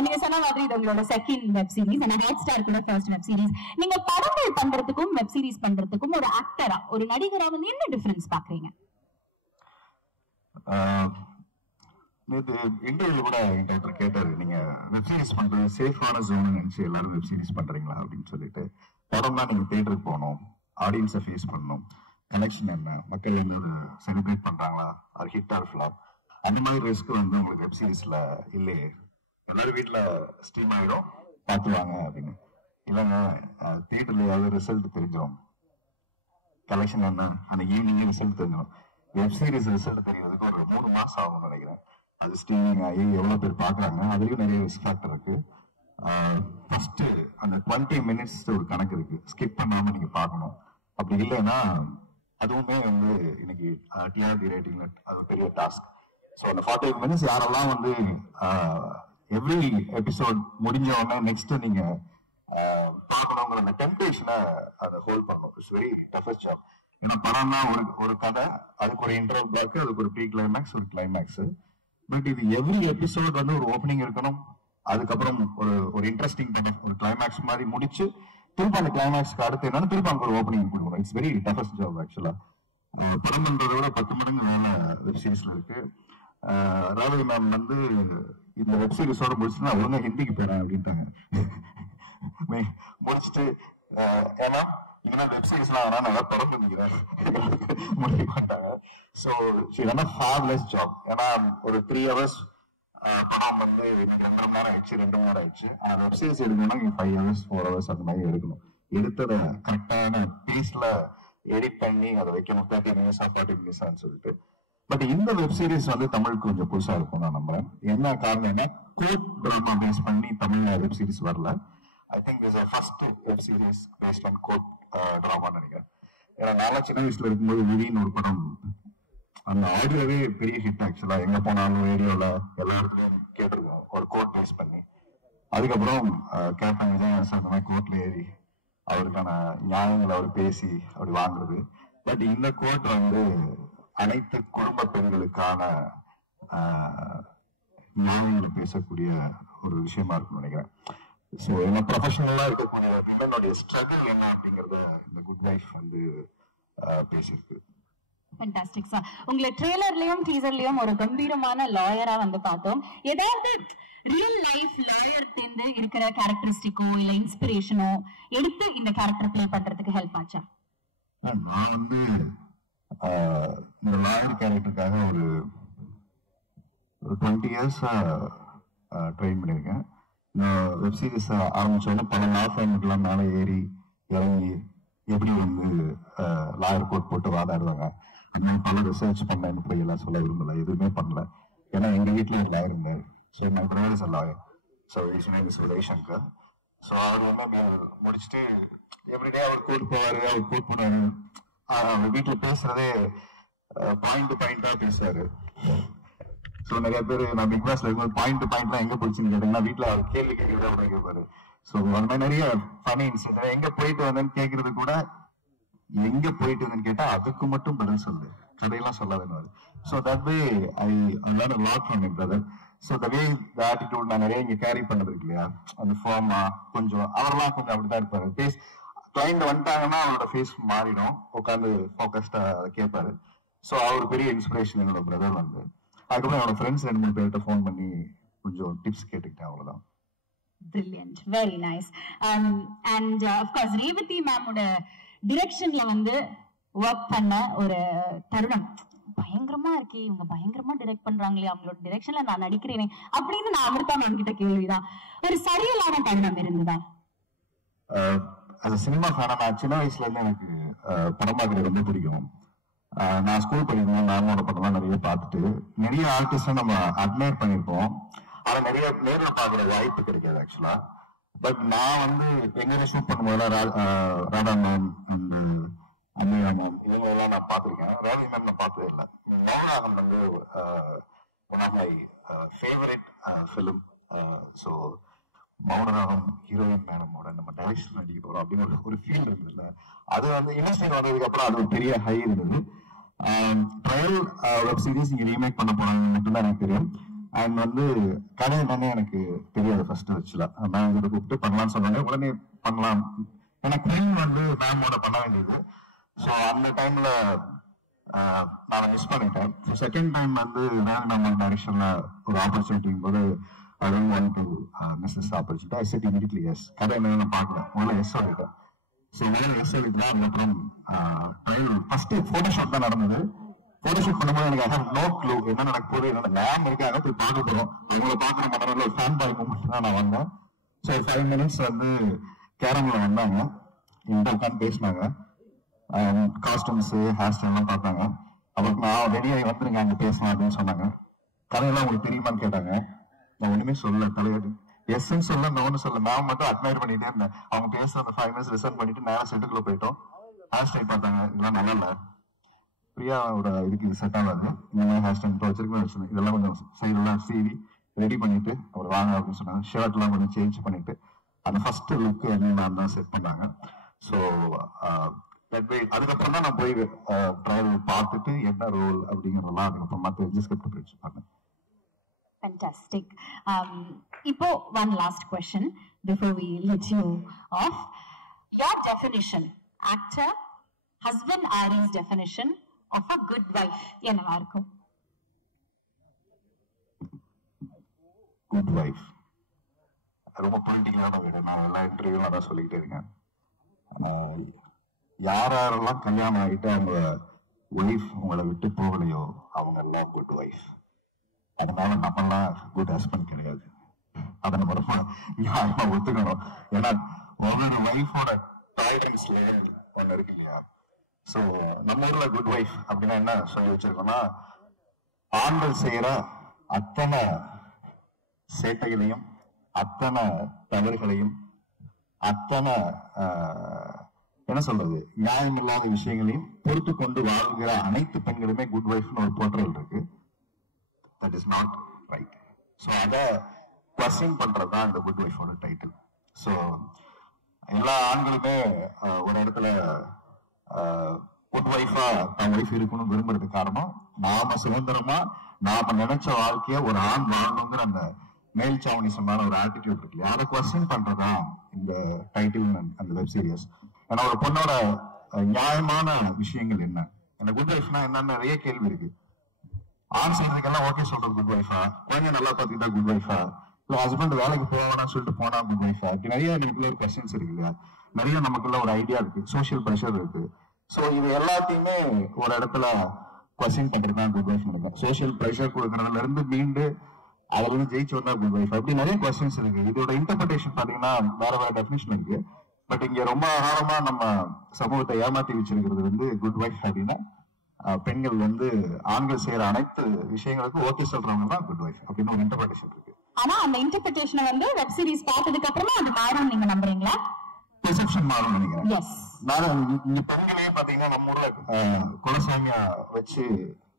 நீங்க சொன்ன மாதிரி இது உங்களோட செகண்ட் வெப் சீரிஸ். ஆனா ஹாட்ஸ்டார் கூட ஃபர்ஸ்ட் வெப் சீரிஸ். நீங்க படங்கள் பண்றதுக்கும் வெப் சீரிஸ் பண்றதுக்கும் ஒரு ஆக்டரா, ஒரு நடிகரா வந்து என்ன டிஃபரன்ஸ் பாக்குறீங்க? நேற்று இன்டர்வியூல கூட என் டாக்டர் கேட்டாரு, நீங்க வெப் சீரிஸ் பண்றது சேஃபான ஜோன் நினைச்சு எல்லாரும் வெப் சீரிஸ் பண்றீங்களா அப்படின்னு சொல்லிட்டு. படம் தான் நீங்க தியேட்டருக்கு போகணும், ஆடியன்ஸை ஃபேஸ் பண்ணணும், கனெக்ஷன் என்ன, மக்கள் என்ன செலிப்ரேட் பண்றாங்களா, அது ஹிட் ஆர் ஃபிளாப், அந்த மாதிரி ரிஸ்க் வந்து உங்களுக்கு வெப் சீரிஸ்ல இல்லையே. எல்லாரும் வீட்டுல ஸ்ட்ரீம் ஆகிடும், பார்த்துவாங்க அப்படின்னு. இல்லைங்க, தியேட்டர்ல ஏதாவது ரிசல்ட் தெரிஞ்சிடும், கலெக்ஷன் என்ன, அந்த ஈவினிங்கே ரிசல்ட் தெரிஞ்சிடும். வெப் சீரிஸ் ரிசல்ட் தெரியறதுக்கு ஒரு 3 மாசம் ஆகும்னு நினைக்கிறேன். அது ஸ்ட்ரீமிங் ஆகி எவ்வளவு பேர் பாக்குறாங்க, அதுலயும் நிறைய ரிஸ்க் ஃபேக்டர் இருக்கு. ஃபர்ஸ்ட் அந்த 20 minutes ஒரு கணக்கு இருக்கு, ஸ்கிப் பண்ணாம நீங்க பார்க்கணும். அப்படி இல்லைன்னா அதுவுமே வந்து இன்னைக்கு டிஆர்பி ரேட்டிங்ல அது ஒரு பெரிய டாஸ்க். ஸோ அந்த 45 minutes யாரெல்லாம் வந்து எவ்ரி எபிசோட் முடிஞ்ச உடனே நெக்ஸ்ட் நீங்க பார்க்கணுங்கிற அந்த டெம்ப்டேஷனை அதை ஹோல்ட் பண்ணணும். It's very toughest job. ஏன்னா படம்னா ஒரு கதை, அதுக்கு ஒரு இன்ட்ரோ பிளாக், அதுக்கு ஒரு ப்ரீ கிளைமேக்ஸ், ஒரு கிளைமேக்ஸ். பட் இது எவ்ரி எபிசோட் வந்து ஒரு ஓப்பனிங் இருக்கணும், அதுக்கப்புறம் ஒரு இன்ட்ரெஸ்டிங் ஒரு கிளைமேக்ஸ் மாதிரி முடிச்சு திரும்ப அந்த கிளைமேக்ஸ்க்கு அடுத்து என்னன்னா திரும்ப அங்க ஒரு ஓப்பனிங் கொடுக்கணும். இட்ஸ் வெரி டஃபஸ்ட் ஜாப் ஆக்சுவலா. படம் பண்றதை விட 10 மடங்கு வேலை வெப் சீரிஸ்ல இருக்கு. ராவதி மேம் வந்து இந்த வெப் சீரிஸோட முடிச்சுன்னா ஒழுங்கா ஹிந்திக்கு போறேன் அப்படின்ட்டாங்க. முடிச்சுட்டு ஏன்னா இனிமேல் வெப் சீரிஸ்லாம் வேணா நல்லா படம் பண்ணிக்கிறேன் முடிவு பண்ணிட்டாங்க. ஸோ இதெல்லாம் ஃபேப்லெஸ் ஜாப். ஏன்னா ஒரு 3 hours படம் வந்து இன்னைக்கு 2 மணி நேரம் ஆயிடுச்சு, 2 மணி நேரம் ஆயிடுச்சு. ஆனா வெப் சீரிஸ் எடுக்கணும்னா 5 hours 4 hours அந்த மாதிரி எடுக்கணும். எடுத்தத கரெக்டான பீஸ்ல எடிட் பண்ணி அதை வைக்கணும். 30 minutes 40 minutes சொல்லிட்டு. பட் இந்த வெப் சீரிஸ் வந்து தமிழுக்கு கொஞ்சம் புதுசா இருக்கும் நான் நம்புறேன். என்ன காரணம்னா கோட் டிராமா பேஸ் பண்ணி தமிழ்ல வெப் சீரிஸ் வரல. I think this is first web series based on court டிராமான்னு நினைக்கிறேன். ஏன்னா நான் சின்ன வயசுல இருக்கும்போது விதின்னு ஒரு படம், அந்த ஆடியோவே பெரிய ஹிட் ஆக்சுவலா. எங்க போனாலும் ரேடியோல எல்லா இடத்துலயும் கேட்டிருக்கோம் ஒரு கோட் பேஸ் பண்ணி. அதுக்கப்புறம் கேப்டன் விஜய் அந்த மாதிரி கோர்ட்ல ஏறி அவருக்கான நியாயங்களை அவர் பேசி அப்படி வாங்குறது. பட் இந்த கோர்ட் வந்து அனைத்து குடும்ப பெண்களுக்கான நியாயங்களை பேசக்கூடிய ஒரு விஷயமா இருக்குன்னு நினைக்கிறேன். ஸோ என்ன ப்ரொஃபஷனலா இருக்கக்கூடிய விமனுடைய ஸ்ட்ரகிள் என்ன அப்படிங்கறத இந்த குட் வைஃப் வந்து பேசியிருக்கு. Fantastic sir. உங்களை ட்ரெய்லர்லயும் டீசர்லயும் ஒரு கம்பீரமான லாயரா வந்து பார்த்தோம். ஏதாவது ரியல் லைஃப் லாயர் வந்து இருக்கிற கேரக்டரிஸ்டிக்கோ இல்ல இன்ஸ்பிரேஷனோ எடுத்து இந்த கேரக்டர் ப்ளே பண்றதுக்கு ஹெல்ப் ஆச்சா? நான் வந்து இந்த லாயர் கேரக்டருக்காக ஒரு 20 years ட்ரெயின் பண்ணியிருக்கேன். நான் வெப் சீரிஸ் ஆரம்பிச்சோன்னா பல லா ஃபைமெண்ட்லாம் மேலே ஏறி இறங்கி எப்படி வந்து லாயர் கோட் போட்டு வாதாடுவாங்க அந்த பல ரிசர்ச் பண்ணேன்னு போய் எல்லாம் சொல்ல விரும்பல, எதுவுமே பண்ணல. ஏன்னா எங்க வீட்டில் ஒரு லாயர் இருந்தார். So my brother is a lawyer. So his name is Udayashankar. So அவர் வந்து முடிச்சுட்டு எவ்ரிடே அவர் கோட் போவார், அவர் கோட் பண்ணுவாரு. அவர் வீட்டில் பேசுறதே பாயிண்ட் டு பாயிண்டா பேசுவாரு. ஸோ நிறைய பேர் நான் பிக் பாஸ்ல இருக்கும்போது பாயிண்ட் டு பாயிண்ட் எங்க போச்சுன்னு கேட்டீங்கன்னா வீட்டில் அவர் கேள்வி கேட்கறது அப்படின்னு கேட்பாரு. ஸோ அந்த மாதிரி நிறைய ஃபனி இன்சிடென்ட். எங்க போயிட்டு வந்தேன்னு கேட்கறது கூட எங்க போயிட்டு வந்தேன்னு கேட்டா அதுக்கு மட்டும் பதில் சொல்லு, கதையெல்லாம் சொல்லாதுன்னு. So that way I learn a lot from my brother. So the way the attitude நான் நிறைய இங்க கேரி பண்ணது இருக்கு இல்லையா, அந்த ஃபார்மா கொஞ்சம் அவரெல்லாம் கொஞ்சம் அப்படிதான் இருப்பாரு. ஃபேஸ் கிளைண்ட் வந்துட்டாங்கன்னா அவரோட ஃபேஸ் மாறிடும், உட்காந்து ஃபோக்கஸ்டா அதை கேட்பாரு. ஸோ அவர் பெரிய இன்ஸ்பிரேஷன் என்னோட பிரதர் வந்து. அதுக்கப்புறம் என்னோட ஃப்ரெண்ட்ஸ் 2-3 பேர்கிட்ட ஃபோன் பண்ணி கொஞ்சம் டிப்ஸ் கேட்டுக்கிட்டேன், அவ்வளவுதான். Brilliant, very nice. And of course Revathi மேமோட டிரெக்ஷன்ல வந்து ஒர்க் பண்ண ஒரு தருணம் பயங்கரமா இருக்கு. இவங்க பயங்கரமா டிரெக்ட் பண்றாங்களே, அவங்களோட டிரெக்ஷன்ல நான் நடிக்கிறேனே அப்படின்னு நான் அமிர்தா மேம் கிட்ட கேள்விதான். ஒரு சரியலான தருணம் இருந்ததா? அது சினிமா ஃபேனா நான் சின்ன வயசுல இருந்து எனக்கு படம் பார்க்கறது ரொம்ப பிடிக்கும். நான் ஸ்கூல் படிக்கும்போது மேமோட படம்லாம் நிறைய பார்த்துட்டு நிறைய ஆர்டிஸ்ட நம்ம அட்மையர் பண்ணியிருப்போம். ஆனா நிறைய நேரில் பார்க்குற வாய்ப்பு கிடைக்காது ஆக்சுவலா. பட் நான் வந்து எங்க ஷூட் பண்ணும்போது ராதா மேம் அண்ட் அம்மையா மேம் இவங்க எல்லாம் நான் பார்த்துருக்கேன். ராணி மேம் நான் பார்த்ததே இல்லை. மௌனராகம் வந்து one of my favourite film. So Mounaragam heroine மேடமோட நம்ம டைரக்ஷன் நடிக்க போறோம் அப்படின்னு ஒரு ஃபீல் இருந்ததுல, அது வந்து இண்டஸ்ட்ரியில் வந்ததுக்கு அப்புறம் அது ஒரு பெரிய ஹை இருந்தது. ட்ரையல் வெப் சீரிஸ் இங்க ரீமேக் பண்ண போறாங்க மட்டும்தான் எனக்கு தெரியும். அண்ட் வந்து கதை என்னன்னே எனக்கு தெரியாது ஃபர்ஸ்ட் ஆக்சுவலா. நான் இதை கூப்பிட்டு பண்ணலாம்னு சொன்னாங்க, உடனே பண்ணலாம். ஏன்னா குயின் வந்து மேமோட பண்ண வேண்டியது. ஸோ அந்த டைம்ல நான் மிஸ் பண்ணிட்டேன். செகண்ட் டைம் வந்து நம்ம டைரக்ஷன்ல ஒரு ஆப்பர்ச்சுனிட்டி போது I don't want to miss this opportunity. I said immediately yes. கதை என்ன நான் பார்க்குறேன், முதல்ல எஸ் சொல்லிட்டேன். ஸோ முதல்ல எஸ் சொல்லிட்டு அதுக்கப்புறம் ட்ரையல் ஃபர்ஸ்ட் போட்டோஷாப் தான் நடந்தது. போட்டோஷூட் பண்ணும்போது எனக்கு ஐ ஹேவ் நோ க்ளூ என்ன நடக்க போகுது, என்னோட மேம் இருக்காங்க போய் பார்க்க போகிறோம். அவங்கள பார்க்குற மட்டும் ஒரு ஃபேன் பாய் மூமெண்ட் தான் நான் வந்தேன். ஸோ 5 minutes வந்து கேரம்ல வந்தாங்க, இந்த உட்காந்து பேசினாங்க, காஸ்டியூம்ஸ் ஹேர் ஸ்டைல்லாம் பார்த்தாங்க. அப்புறம் நான் ரெடியாகி வந்துருங்க அங்கே பேசலாம் அப்படின்னு சொன்னாங்க. கதையெல்லாம் உங்களுக்கு தெரியுமான்னு கேட்டாங்க. நான் ஒண்ணுமே சொல்ல, தலையாடு எஸ்ன்னு சொல்ல, நான் சொல்ல, நான் மட்டும் அட்மையர் பண்ணிட்டே இருந்தேன். அவங்க பேசுற அந்த 5 minutes ரிசர்வ் பண்ணிட்டு நேரம் செட்டுக்குள்ள போயிட்டோம். ஹேர் ஸ்டைல் பார்த்தாங்க, இதெல்லாம் நல்லா இல்ல, பிரியாவோட இதுக்கு இது செட் ஆகாது, இந்த மாதிரி ஹேர் ஸ்டைல் வச்சிருக்கேன், இதெல்லாம் கொஞ்சம் சைடெல்லாம் சீவி ரெடி பண்ணிட்டு அவர் வாங்க அப்படின்னு சொன்னாங்க. ஷர்ட் எல்லாம் கொஞ்சம் சேஞ்ச் பண்ணிட்டு அந்த ஃபர்ஸ்ட் லுக் என்ன தான் செட் பண்ணாங்க. ஸோ அதுக்கப்புறம் தான் நான் போய் ட்ரையல் பார்த்துட்டு என்ன ரோல் அப்படிங்கிறதெல்லாம் அதுக்கப்புறமா தெரிஞ்சு ஸ்கிரிப்ட் பிரிச்சு பண்ணேன். Fantastic. Ipo, one last question before we let you off. Your definition, actor, husband Ari's definition of a good wife, என்னவா இருக்கும்? Good wife. ரொம்ப பொலிட்டிக்கலான வீடு. நான் எல்லா இன்டர்வியூல தான் சொல்லிக்கிட்டே இருக்கேன். யாரெல்லாம் கல்யாணம் ஆகிட்டு அவங்க ஒய்ஃப் உங்களை விட்டு போகலையோ அவங்க எல்லாம் குட் ஒய்ஃப். அதனால நம்மளாம் குட் ஹஸ்பண்ட் கிடையாது. அதை நம்ம ரொம்ப நியாயமா ஒத்துக்கணும். ஏன்னா உங்களோட ஒய்ஃபோட டாலரன்ஸ் லெவல் ஒண்ணு இருக்கு இல்லையா. சோ நம்ம ஊர்ல குட் ஒய்ஃப் அப்படின்னா என்ன சொல்லி வச்சிருக்கோம்னா, ஆண்கள் செய்யற அத்தனை சேட்டைகளையும் அத்தனை தவறுகளையும் அத்தனை என்ன சொல்றது நியாயம் இல்லாத விஷயங்களையும் பொறுத்து கொண்டு வாழ்கிற அனைத்து பெண்களுமே குட் ஒய்ஃப்னு ஒரு போர்ட்ரல் இருக்கு. That is not right. So அதை கொஸ்டின் பண்றதுதான் இந்த குட் ஒய்ஃபோட டைட்டில். ஸோ எல்லா ஆண்களுமே ஒரு இடத்துல குட் ஒய்ஃபா தன் ஒய்ஃப் இருக்கணும்னு விரும்புறதுக்கு காரணம், நாம சுதந்திரமா நாம நினைச்ச வாழ்க்கைய ஒரு ஆண் வாழணுங்கிற அந்த மேல் சாவனிசமான ஒரு ஆட்டிடியூட் இருக்கு இல்லையா, அதை கொஸ்டின் பண்றதா இந்த டைட்டில் அந்த வெப் சீரிஸ். ஏன்னா ஒரு பொண்ணோட நியாயமான விஷயங்கள் என்ன, இந்த குட் ஒய்ஃப்னா என்னன்னு நிறைய கேள்வி இருக்கு. ஆண் சொல்றதுக்கெல்லாம் ஓகே சொல்றது குட் ஒய்ஃபா, குழந்தை நல்லா பார்த்துக்கிட்டா குட் ஒய்ஃபா, இல்லை ஹஸ்பண்ட் வேலைக்கு போவான்னு சொல்லிட்டு போனா குட் வைஃப். அப்படி நிறைய நமக்குள்ள ஒரு கொஸ்டின்ஸ் இருக்கு இல்லையா, நிறைய நமக்குள்ள ஒரு ஐடியா இருக்கு, சோசியல் ப்ரெஷர் இருக்கு. ஸோ இது எல்லாத்தையுமே ஒரு இடத்துல கொஸ்டின் பண்றது தான் குட் வைஃப் நினைக்கிறேன். சோசியல் ப்ரெஷர் கொடுக்கறதுல இருந்து மீண்டு அதுல இருந்து ஜெயிச்சு வந்தா குட் வைஃப். அப்படி நிறைய கொஸ்டின்ஸ் இருக்கு. இதோட இன்டர்பிரேஷன் பாத்தீங்கன்னா வேற வேற டெஃபினிஷன் இருக்கு. பட் இங்க ரொம்ப ஆழமா நம்ம சமூகத்தை ஏமாத்தி வச்சிருக்கிறது வந்து குட் வைஃப் அப்படின்னா பெண்கள் வந்து ஆண்கள் செய்யற அனைத்து விஷயங்களுக்கும் ஓகே சொல்றவங்க தான் குட் வைஃப் அப்படின்னு ஒரு இன்டர்பிரேஷன் இருக்கு. ஆனா அந்த இன்டர்பிரேஷனை வந்து வெப் சீரிஸ் பார்த்ததுக்கு அப்புறமா அது மாறும் நீங்க நம்புறீங்களா? பெர்செப்ஷன் மாறும் நினைக்கிறேன். நான் இங்க பெண்களே பாத்தீங்கன்னா நம்ம ஊர்ல குலசாமியா வச்சு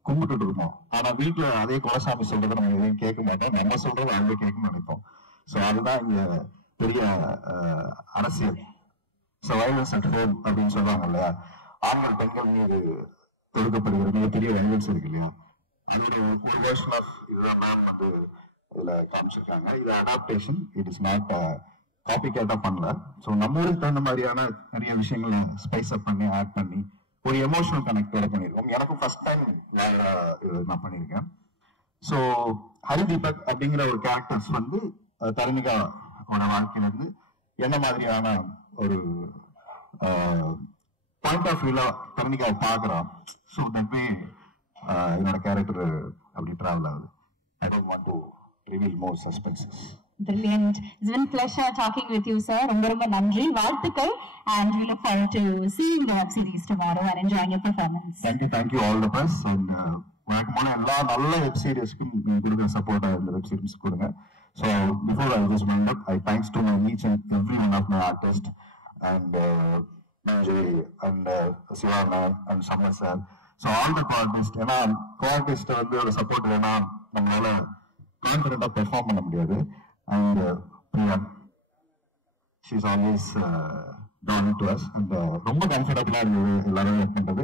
கும்பிட்டு இருப்போம். ஆனா வீட்டுல அதே குலசாமி சொல்றதை நம்ம எதையும் கேட்க மாட்டோம், நம்ம சொல்றதை அவங்க கேட்கணும்னு நினைப்போம். சோ அதுதான் இங்க பெரிய அரசியல். வயலன்ஸ் அட் ஹோம் அப்படின்னு சொல்றாங்க இல்லையா, ஆண்கள் பெண்கள் மீது தொடுக்கப்படுகிற மிகப்பெரிய வயலன்ஸ் இருக்கு இல்லையா, அதோட ஒரு வெர்ஷன் ஆஃப் இதுதான் மேம் வந்து இதுல காமிச்சிருக்காங்க. இது adaptation, it is not copy கேட்டா பண்ணல. ஸோ நம்ம ஊருக்கு தகுந்த மாதிரியான நிறைய விஷயங்களை ஸ்பைஸ் அப் பண்ணி ஆட் பண்ணி ஒரு எமோஷனல் கனெக்டோட பண்ணியிருக்கோம். எனக்கும் ஃபர்ஸ்ட் டைம் நான் பண்ணியிருக்கேன். ஸோ ஹரி தீபக் அப்படிங்கிற ஒரு கேரக்டர்ஸ் வந்து தரணிகாவோட வாழ்க்கையில இருந்து என்ன மாதிரியான ஒரு பாயிண்ட் ஆஃப் வியூல தரணிகாவை பார்க்குறான். ஸோ தட் வே என்னோட கேரக்டர் அப்படி டிராவல் ஆகுது. I don't want to reveal more சஸ்பென்சஸ். Brilliant. It's been a pleasure talking with you, sir. ரொம்ப நன்றி, வாழ்த்துக்கள், and we look forward to seeing the web series tomorrow and enjoying your performance. Thank you all the best. And வழக்கமான எல்லா நல்ல web சீரிஸ்க்கும் நீங்க கொடுக்குற சப்போர்ட்டா இந்த வெப் சீரிஸ் கொடுங்க. So before I just wind up, I thanks to each and every one of my artists and Manjari and Sivana and Samar sir. So all the artists, ஏன்னா co-artist வந்து ஒரு support இல்லைன்னா நம்மளால கான்ஃபிடென்ட்டா perform பண்ண முடியாது. And Priya, she's always down to us and ரொம்ப கம்ஃபர்டபுளா இருந்தது எல்லாரும் ஒர்க் பண்றது.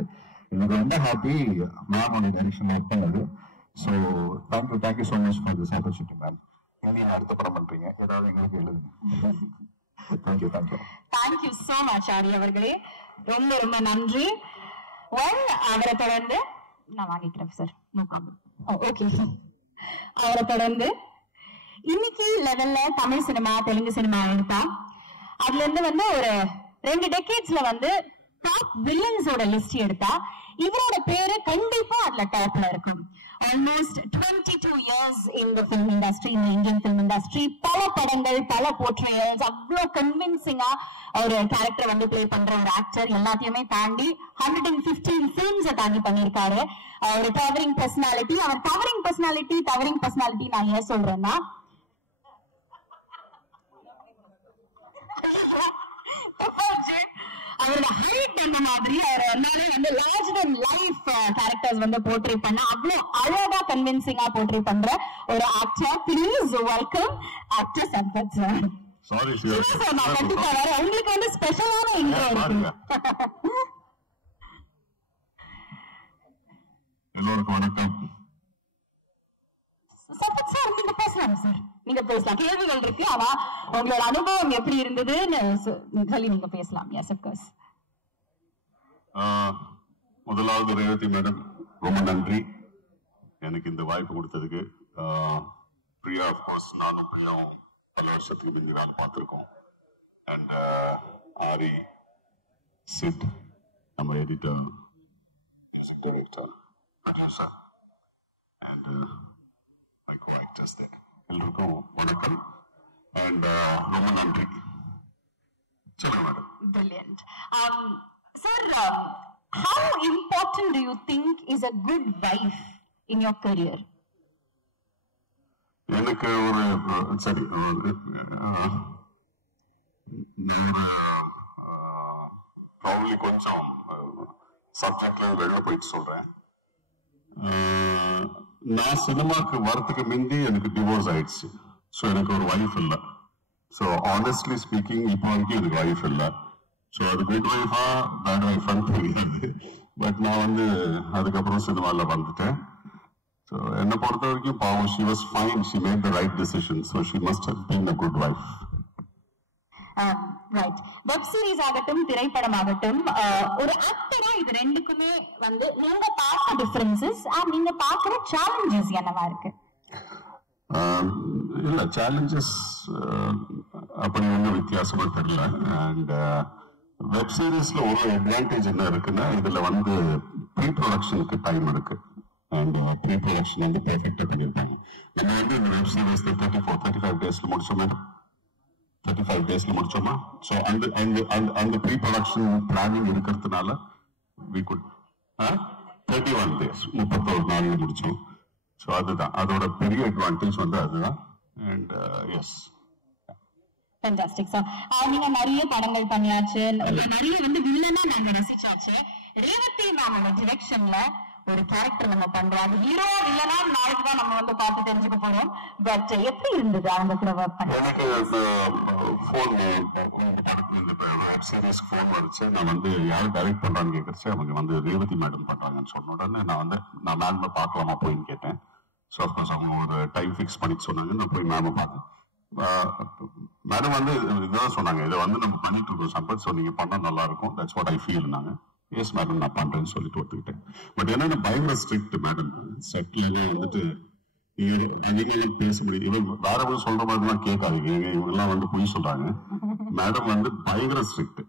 எனக்கு ரொம்ப ஹாப்பி மேமோட டைரக்ஷன் ஒர்க் பண்ணது. So thank you so much for this opportunity ma'am. நீங்க அடுத்த படம் பண்றீங்க, ஏதாவது எங்களுக்கு எழுதுங்க. தேங்க்யூ ஸோ மச் ஆரி அவர்களே, ரொம்ப நன்றி. அவரை தொடர்ந்து நான் வாங்கிக்கிறேன் சார், நோ ப்ராப்ளம். ஓகே, அவரை தொடர்ந்து இன்னைக்கு லெவல்ல தமிழ் சினிமா தெலுங்கு சினிமா எடுத்தா அதுல இருந்து வந்து ஒரு 2 டெக்கேட்ஸ்ல வந்து டாப் வில்லன்ஸோட லிஸ்ட் எடுத்தா இவரோட பேரு கண்டிப்பா அதுல டாப்ல இருக்கும். Almost 22 years in the film industry, in the Indian film industry. பல படங்கள், பல போர்ட்ரேயல்ஸ், அவ்வளோ கன்வின்சிங்கா ஒரு கேரக்டர் வந்து பிளே பண்ற ஒரு ஆக்டர். எல்லாத்தையுமே தாண்டி 115 ஃபிலிம்ஸை தாண்டி பண்ணியிருக்காரு. ஒரு டவரிங் பர்சனாலிட்டி. அவர் டவரிங் பர்சனாலிட்டி நான் ஏன் சொல்றேன்னா, அவரோட ஹைட் அந்த மாதிரி அவர் எல்லாமே வந்து லார்ஜ் தென் லைஃப் கேரக்டர்ஸ் வந்து போர்ட்ரே பண்ண அவ்வளவு அழகா கன்வின்சிங்கா போர்ட்ரே பண்ற ஒரு actor. Please welcome actor Sampath sir. Sorry sir, நான் கண்டிப்பா வர உங்களுக்கு வந்து ஸ்பெஷலான இன்ட்ரோ இருக்கு. எல்லோருக்கும் வணக்கம். சம்பத் சார், நீங்க பேசலாம் சார், நீங்க பேசலாம். கேள்விகள் இருக்கு, ஆனா உங்களோட அனுபவம் எப்படி இருந்ததுன்னு சொல்லி நீங்க பேசலாம். Yes of course. முதலாவது ரேவதி மேடம், ரொம்ப நன்றி எனக்கு இந்த வாய்ப்பு கொடுத்ததுக்கு. பிரியா ஆஃப்கோர்ஸ் நானும் பிரியாவும் பல வருஷத்துக்கு முந்தி நாங்கள் பார்த்துருக்கோம். அண்ட் ஆரி, சிட், நம்ம editor, music director, producer and my co actors there, எல்லோருக்கும் வணக்கம் அண்ட் ரொம்ப நன்றி. சொல்லுங்க madam. Brilliant. Sir, how important do you think is a good wife in your career? எனக்கு ஒரு சரி ப்ராபப்லி கொஞ்சம் சப்ஜெக்ட்ல வெளில போயிட்டு சொல்றேன். நான் சினிமாக்கு வரத்துக்கு முந்தி எனக்கு டிவோர்ஸ் ஆயிடுச்சு. ஸோ எனக்கு ஒரு வைஃப் இல்லை. ஸோ ஆனஸ்ட்லி ஸ்பீக்கிங் இப்போ வரைக்கும் எனக்கு வைஃப் இல்லை. ஸோ அது குட் வைஃபா பேட் வைஃபான்னு தெரியாது. பட் நான் வந்து அதுக்கப்புறம் சினிமாவில் வந்துட்டேன். ஸோ என்னை பொறுத்த வரைக்கும் பாவம், she was fine, she made the right decision. So she must have been a good wife. Right. Web series ஆகட்டும், திரைப்படம் ஆகட்டும், ஒரு ஆக்டரா இது ரெண்டுக்குமே வந்து நீங்க பார்க்க டிஃபரன்சஸ் அண்ட் நீங்க பார்க்குற சேலஞ்சஸ் என்னவா இருக்கு? இல்ல சேலஞ்சஸ் அப்படி ஒன்றும் வித்தியாசமா தெரியல. அண்ட் வெப் சீரிஸ்ல ஒரு அட்வான்டேஜ் என்ன இருக்குன்னா இதுல வந்து ப்ரீ ப்ரொடக்ஷனுக்கு டைம் இருக்கு. அண்ட் ப்ரீ ப்ரொடக்ஷன் வந்து பெர்ஃபெக்டா பண்ணியிருப்பாங்க. நம்ம வந்து இந்த வெப் சீரிஸ் 35 டேஸ்ல முடிச்சோமா, 35 டேஸ்ல முடிச்சோமா. ஸோ அந்த ப்ரீ ப்ரொடக்ஷன் பிளானிங் இருக்கிறதுனால we could 31 டேஸ் 31 நாள்ல முடிச்சோம். ஸோ அதுதான் அதோட பெரிய அட்வான்டேஜ் வந்து அதுதான். And yes fantastic sir. நீங்க நிறைய படங்கள் பண்ணியாச்சு, நிறைய வந்து வில்லனா நாங்க ரசிச்சாச்சு. ரேவதி மேமோட டிரெக்ஷன்ல ஒரு கேரக்டர் நம்ம பண்றோம், அது ஹீரோ வில்லனா நாளைக்கு தான் நம்ம வந்து பார்த்து தெரிஞ்சுக்க போறோம். பட் எப்படி இருந்தது அவங்க கூட ஒர்க் பண்ண? எனக்கு ஃபோன் வெப் சீரிஸ்க்கு ஃபோன் வந்துச்சு. நான் வந்து யாரும் டைரக்ட் பண்றான்னு கேட்கறச்சு அவங்க வந்து ரேவதி மேடம் பண்றாங்கன்னு சொன்ன உடனே நான் மேம் பார்க்கலாமா போயின்னு கேட்டேன். ஸோ அஃப்கோர்ஸ் அவங்க ஒரு டைம் ஃபிக்ஸ் பண்ணி சொன்னாங்க. நான் போய் மேமை பார்த்தேன். மேடம் வந்து இதுதான் சொன்னாங்க, இதை வந்து நம்ம பண்ணிட்டு இருக்கோம் சம்பத், ஸோ நீங்க பண்ணா நல்லா இருக்கும், தட்ஸ் வாட் ஐ ஃபீல்னாங்க. எஸ் மேடம் நான் பண்றேன்னு சொல்லிட்டு ஒத்துக்கிட்டேன். பட் என்னன்னா பயங்கர ஸ்ட்ரிக்ட் மேடம். செட்ல வந்துட்டு நீங்க பேச முடியும், இவங்க வேற எதுவும் சொல்ற மாதிரிலாம் கேட்காதீங்க, இவங்கெல்லாம் வந்து பொய் சொல்றாங்க. மேடம் வந்து பயங்கர ஸ்ட்ரிக்ட்.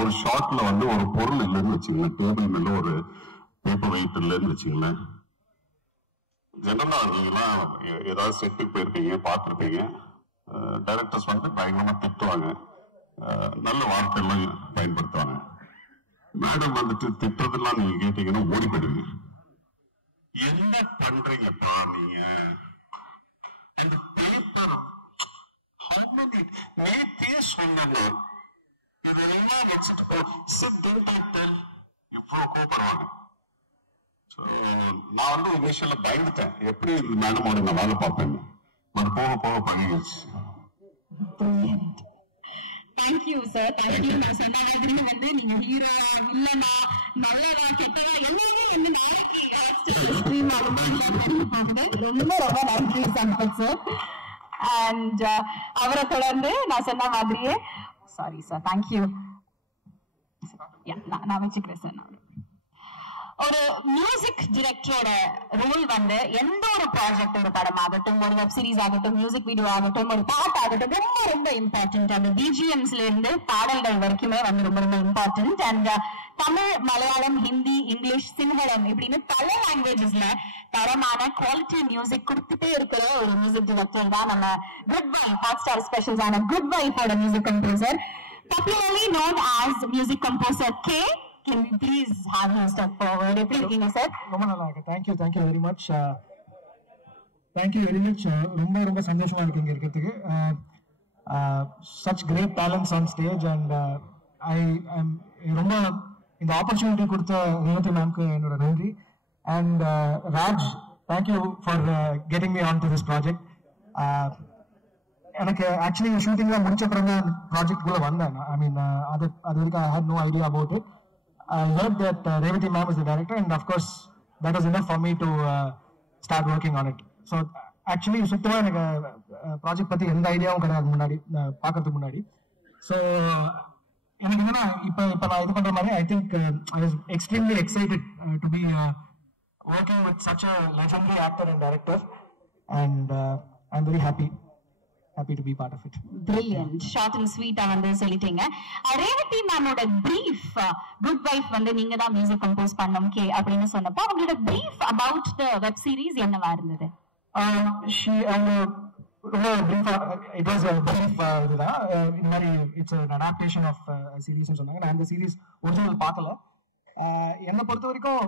ஒரு ஷாட்ல வந்து ஒரு பொருள் இல்லைன்னு வச்சுங்களேன், டேபிள் மேல ஒரு பேப்பர் வெயிட் இல்லைன்னு வச்சுங்களேன். ஜெனரலா நீங்கலாம் ஏதாவது செட்டுக்கு போயிருப்பீங்க, பார்த்துருப்பீங்க, டைரக்டர்ஸ் வந்து பயங்கரமா திட்டுவாங்க, நல்ல வார்த்தையெல்லாம் பயன்படுத்துவாங்க. மேடம் வந்துட்டு திட்டுறதெல்லாம் நீங்க கேட்டீங்கன்னா ஓடி போயிடுவீங்க. என்ன பண்றீங்கப்பா நீங்க? இந்த பேப்பர் நேத்தே சொன்னாங்க, இதெல்லாம் வச்சுட்டு போ இவ்வளவு கூப்பிடுவாங்க. நான் வந்து இனிஷியல்ல பயந்துட்டேன், எப்படி மேடமோட நான் வேலை பார்ப்பேன். பட் போக போக பழகிடுச்சு. Thank you sir, thank you. நான் சொன்ன மாதிரி வந்து நீங்க ஹீரோ இல்லனா நல்லதா கெட்டதா எல்லாமே என்னன்னா ரொம்ப ரொம்ப நன்றி சம்பத் சார். அண்ட் அவரை தொடர்ந்து நான் சொன்ன மாதிரியே சாரி சார், தேங்க்யூ. நான் வச்சுக்கிறேன் சார். நான் ஒரு மியூசிக் டிரெக்டரோட ரோல் வந்து எந்த ஒரு ப்ராஜெக்ட், ஒரு படம் ஆகட்டும், ஒரு வெப் சீரிஸ் ஆகட்டும், மியூசிக் வீடியோ ஆகட்டும், ஒரு பாட்டு ஆகட்டும், ரொம்ப ரொம்ப இம்பார்ட்டன்ட். அந்த பிஜிஎம்ஸ்ல இருந்து பாடல்கள் வரைக்குமே வந்து ரொம்ப ரொம்ப important. And Tamil, Malayalam, Hindi, English, Sinhala இப்படின்னு பல லாங்குவேஜஸ்ல தரமான குவாலிட்டி மியூசிக் கொடுத்துட்டே இருக்கிற ஒரு மியூசிக் டிரெக்டர் தான் நம்ம குட் வைஃப் ஹாட் ஸ்டார் ஸ்பெஷல்ஸான குட் வைஃபோட music composer, popularly known as music composer K. Can we please have him step forward? எப்படி இருக்கீங்க சார்? ரொம்ப நல்லா இருக்கு. Thank you very much. ரொம்ப ரொம்ப சந்தோஷமா இருக்கு இங்க இருக்கிறதுக்கு. such great talents on stage and ரொம்ப இந்த ஆப்பர்ச்சுனிட்டி கொடுத்த ரேவதி மேம்க்கு என்னோட நன்றி. And Raj, thank you for getting me on to this project. எனக்கு ஆக்சுவலி ஷூட்டிங்லாம் முடிச்ச அப்புறம் தான் ப்ராஜெக்ட் குள்ள வந்தேன். ஐ மீன் அது வரைக்கும் I had no idea about it. I heard that Revati ma'am is the director, and of course that was enough for me to start working on it. So actually சுத்தமா எனக்கு project பத்தி எந்த ஐடியாவும் கிடையாது முன்னாடி பார்க்கறதுக்கு முன்னாடி. ஸோ எனக்கு என்னன்னா இப்போ நான் இது பண்ற மாதிரி I think I was extremely excited to be working with such a legendary actor and director, and I'm very happy to be part of it. Brilliant. Short and sweet வந்து சொல்லிட்டீங்க. ரேவதி மேமோட brief குட் வைஃப் வந்து நீங்க தான் music compose பண்ணோம் K அப்படின்னு சொன்னப்போ அவங்களோட brief about the web series என்னவா இருந்தது? ரொம்ப பிரீஃபா இட் வாஸ் பிரீஃப் இதுதான். இந்த மாதிரி it's an adaptation of a series சொன்னாங்க. நான் அந்த சீரீஸ் ஒரிஜினல் பார்க்கல. என்னை பொறுத்த வரைக்கும்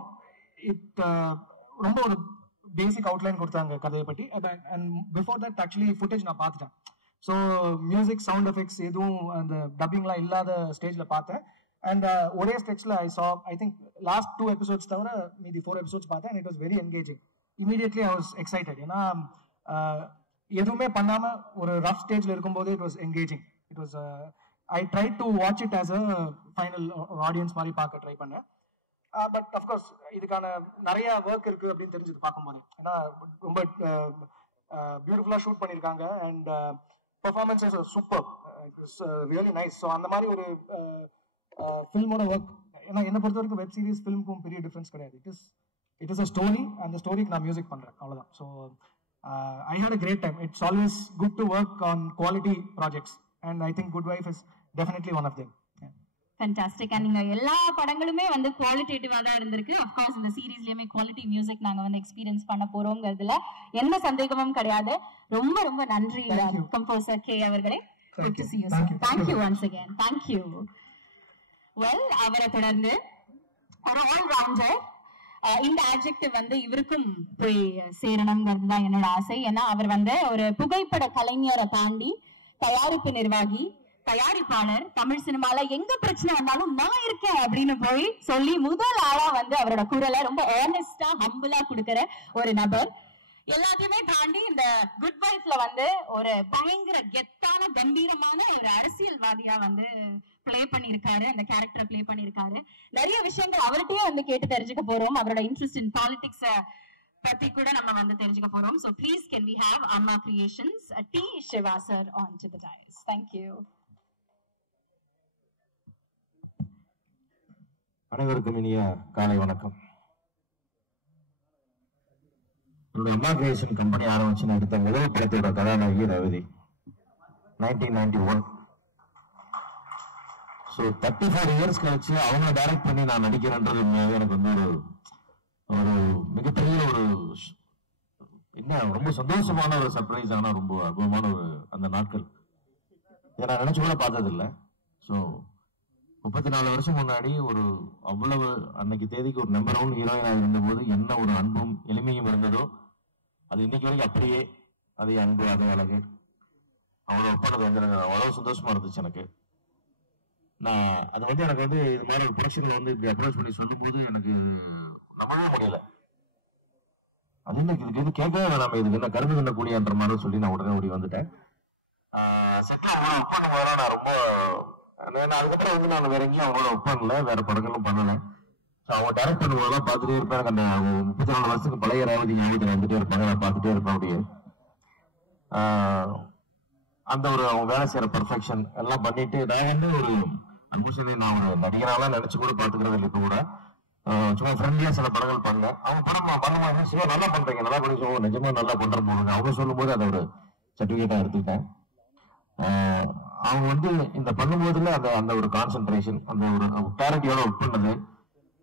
ரொம்ப ஒரு பேசிக் அவுட்லைன் கொடுத்தாங்க கதையை பற்றி. And before that actually footage நான் பார்த்துட்டேன். ஸோ மியூசிக், சவுண்ட் எஃபெக்ட்ஸ் எதுவும் அந்த டப்பிங்லாம் இல்லாத ஸ்டேஜில் பார்த்தேன். அண்ட் ஒரே ஸ்டெச்சில் ஐ திங்க் லாஸ்ட் 2 episodes தவிர மீதி 4 episodes பார்த்தேன். And it was very engaging. Immediately I was excited. ஏன்னா எதுவுமே பண்ணாமல் ஒரு ரஃப் ஸ்டேஜில் இருக்கும்போது it was engaging. It was I try to watch it as a final audience மாதிரி பார்க்க ட்ரை பண்ணேன். பட் அஃப்கோர்ஸ் இதுக்கான நிறைய ஒர்க் இருக்கு அப்படின்னு தெரிஞ்சது பார்க்கும்போது. ஏன்னா ரொம்ப பியூட்டிஃபுல்லா ஷூட் பண்ணியிருக்காங்க. And performance is super, it's really nice. So அந்த மாதிரி ஒரு ஃபில்மோட ஒர்க், ஏன்னா என்னை பொறுத்த வரைக்கும் வெப் சீரிஸ் ஃபில்முக்கும் பெரிய டிஃபரன்ஸ் கிடையாது. It is a story. அந்த ஸ்டோரிக்கு நான் மியூசிக் பண்றேன், அவ்வளவுதான். So I had a great time. It's always good to work on quality projects, and I think Good Wife is definitely one of them. Fantastic. And நீங்க எல்லா படங்களுமே வந்து குவாலிட்டேட்டிவா தான் இருந்திருக்கு. Of course இந்த சீரீஸ்லயுமே குவாலிட்டி மியூசிக் நாங்க வந்து எக்ஸ்பீரியன்ஸ் பண்ண போறோம்ங்கிறதுல எந்த சந்தேகமும் கிடையாது. ரொம்ப ரொம்ப நன்றி கம்போசர் கே அவர்களே. Good to see you, sir. Thank you once again. Thank you. Well, அவரை தொடர்ந்து ஒரு ஆல்ரவுண்டர், இந்த ஆட்ஜெக்டிவ் வந்து இவருக்கும் போய் சேரணுங்கிறது தான் என்னோட ஆசை. ஏன்னா அவர் வந்து ஒரு புகைப்பட கலைஞரை தாண்டி தயாரிப்பு நிர்வாகி, தயாரிப்பாளர், தமிழ் சினிமால எங்க பிரச்சனை வந்தாலும் நான் இருக்கேன் அப்படின்னு போய் சொல்லி முதல் ஆளா வந்து அவரோட குரலை ரொம்ப ஏர்னஸ்டா ஹம்பிளா கொடுக்கிற ஒரு நபர். எல்லாத்தையுமே தாண்டி இந்த குட் வைஃப்ல வந்து ஒரு பயங்கர கெத்தான கம்பீரமான ஒரு அரசியல்வாதியா வந்து பிளே பண்ணிருக்காரு, அந்த கேரக்டர் பிளே பண்ணிருக்காரு. நிறைய விஷயங்கள் அவர்கிட்டயே வந்து கேட்டு தெரிஞ்சுக்க போறோம். அவரோட இன்ட்ரெஸ்ட் இன் பாலிடிக்ஸ் பத்தி கூட நம்ம வந்து தெரிஞ்சுக்க போறோம். So please can we have Amma Creations T Shiva sir on to the dais. Thank you. அனைவருக்கும் இனிய காலை வணக்கம். என்னுடைய அம்மா கிரியேஷன் கம்பெனி ஆரம்பிச்சு நான் எடுத்த முதல் படத்தோட கதாநாயகி ரேவதி, 1991. ஸோ 34 இயர்ஸ் கழிச்சு அவங்க டைரக்ட் பண்ணி நான் நடிக்கிறேன்றது எனக்கு வந்து ஒரு மிகப்பெரிய ஒரு என்ன ரொம்ப சந்தோஷமான ஒரு சர்ப்ரைஸ். ஆனால் ரொம்ப அற்புதமான ஒரு அந்த நாட்கள் இதை நான் நினைச்சு கூட பார்த்ததில்லை. ஸோ 34 வருஷம் முன்னாடி ஒரு அவ்வளவு அன்னைக்கு தேதிக்கு ஒரு நம்பர் 1 ஹீரோயினாக இருந்தபோது என்ன ஒரு அன்பும் எளிமையும் இருந்ததோ அது இன்னைக்கு வரைக்கும் அப்படியே அதே அன்பு அதே அழகு அவ்வளோ பண்ணது வந்து எனக்கு அவ்வளவு சந்தோஷமா இருந்துச்சு. எனக்கு நான் அது வந்து எனக்கு வந்து இது மாதிரி ஒரு ப்ரொடக்ஷன்ல வந்து இப்படி அப்ரோச் பண்ணி சொல்லும் போது எனக்கு நம்பவே முடியல. அது இன்னைக்கு இதுக்கு வந்து கேட்கவே வேணாம இதுக்கு என்ன கரும்பு கண்ணக்கூடியன்ற மாதிரி சொல்லி நான் உடனே ஓடி வந்துட்டேன். செட்டில் ஒர்க் பண்ணும் போதெல்லாம் நான் ரொம்ப அதுக்கப்புறம் வந்து நான் வேற எங்கேயும் அவங்களோட ஒர்க் பண்ணல, வேற படங்களும் பண்ணல. அவங்க டைரக்ட் பண்ணும்போதெல்லாம் பார்த்துட்டே இருப்பேன். எனக்கு அந்த 34 வருஷத்துக்கு பழைய ரேவதி ஞாபகத்தில் வந்துட்டே இருப்பாங்க, நான் பார்த்துட்டே இருப்பேன். அப்படியே அந்த ஒரு அவங்க வேலை செய்யற பர்ஃபெக்ஷன் எல்லாம் பண்ணிட்டு நான் வந்து ஒரு அல்மோஸ்ட்லி நான் ஒரு நடிகராலாம் நினைச்சு கூட பார்த்துக்கிறது இல்லை. இப்போ கூட சும்மா ஃப்ரெண்ட்லியா சில படங்கள் பண்ணேன். அவங்க படம் பண்ணுவாங்க, சிவா நல்லா பண்றீங்க, நல்லா பண்ணி சொல்லுவோம், நிஜமா நல்லா பண்ற போடுங்க அவங்க சொல்லும் போது அதை ஒரு சர்டிபிகேட்டா எடுத்துக்கிட்டேன். அவங்க வந்து இந்த பண்ணும்போதுல அந்த அந்த ஒரு கான்சென்ட்ரேஷன், அந்த ஒரு கிளாரிட்டியோட ஒர்க் பண்ணது,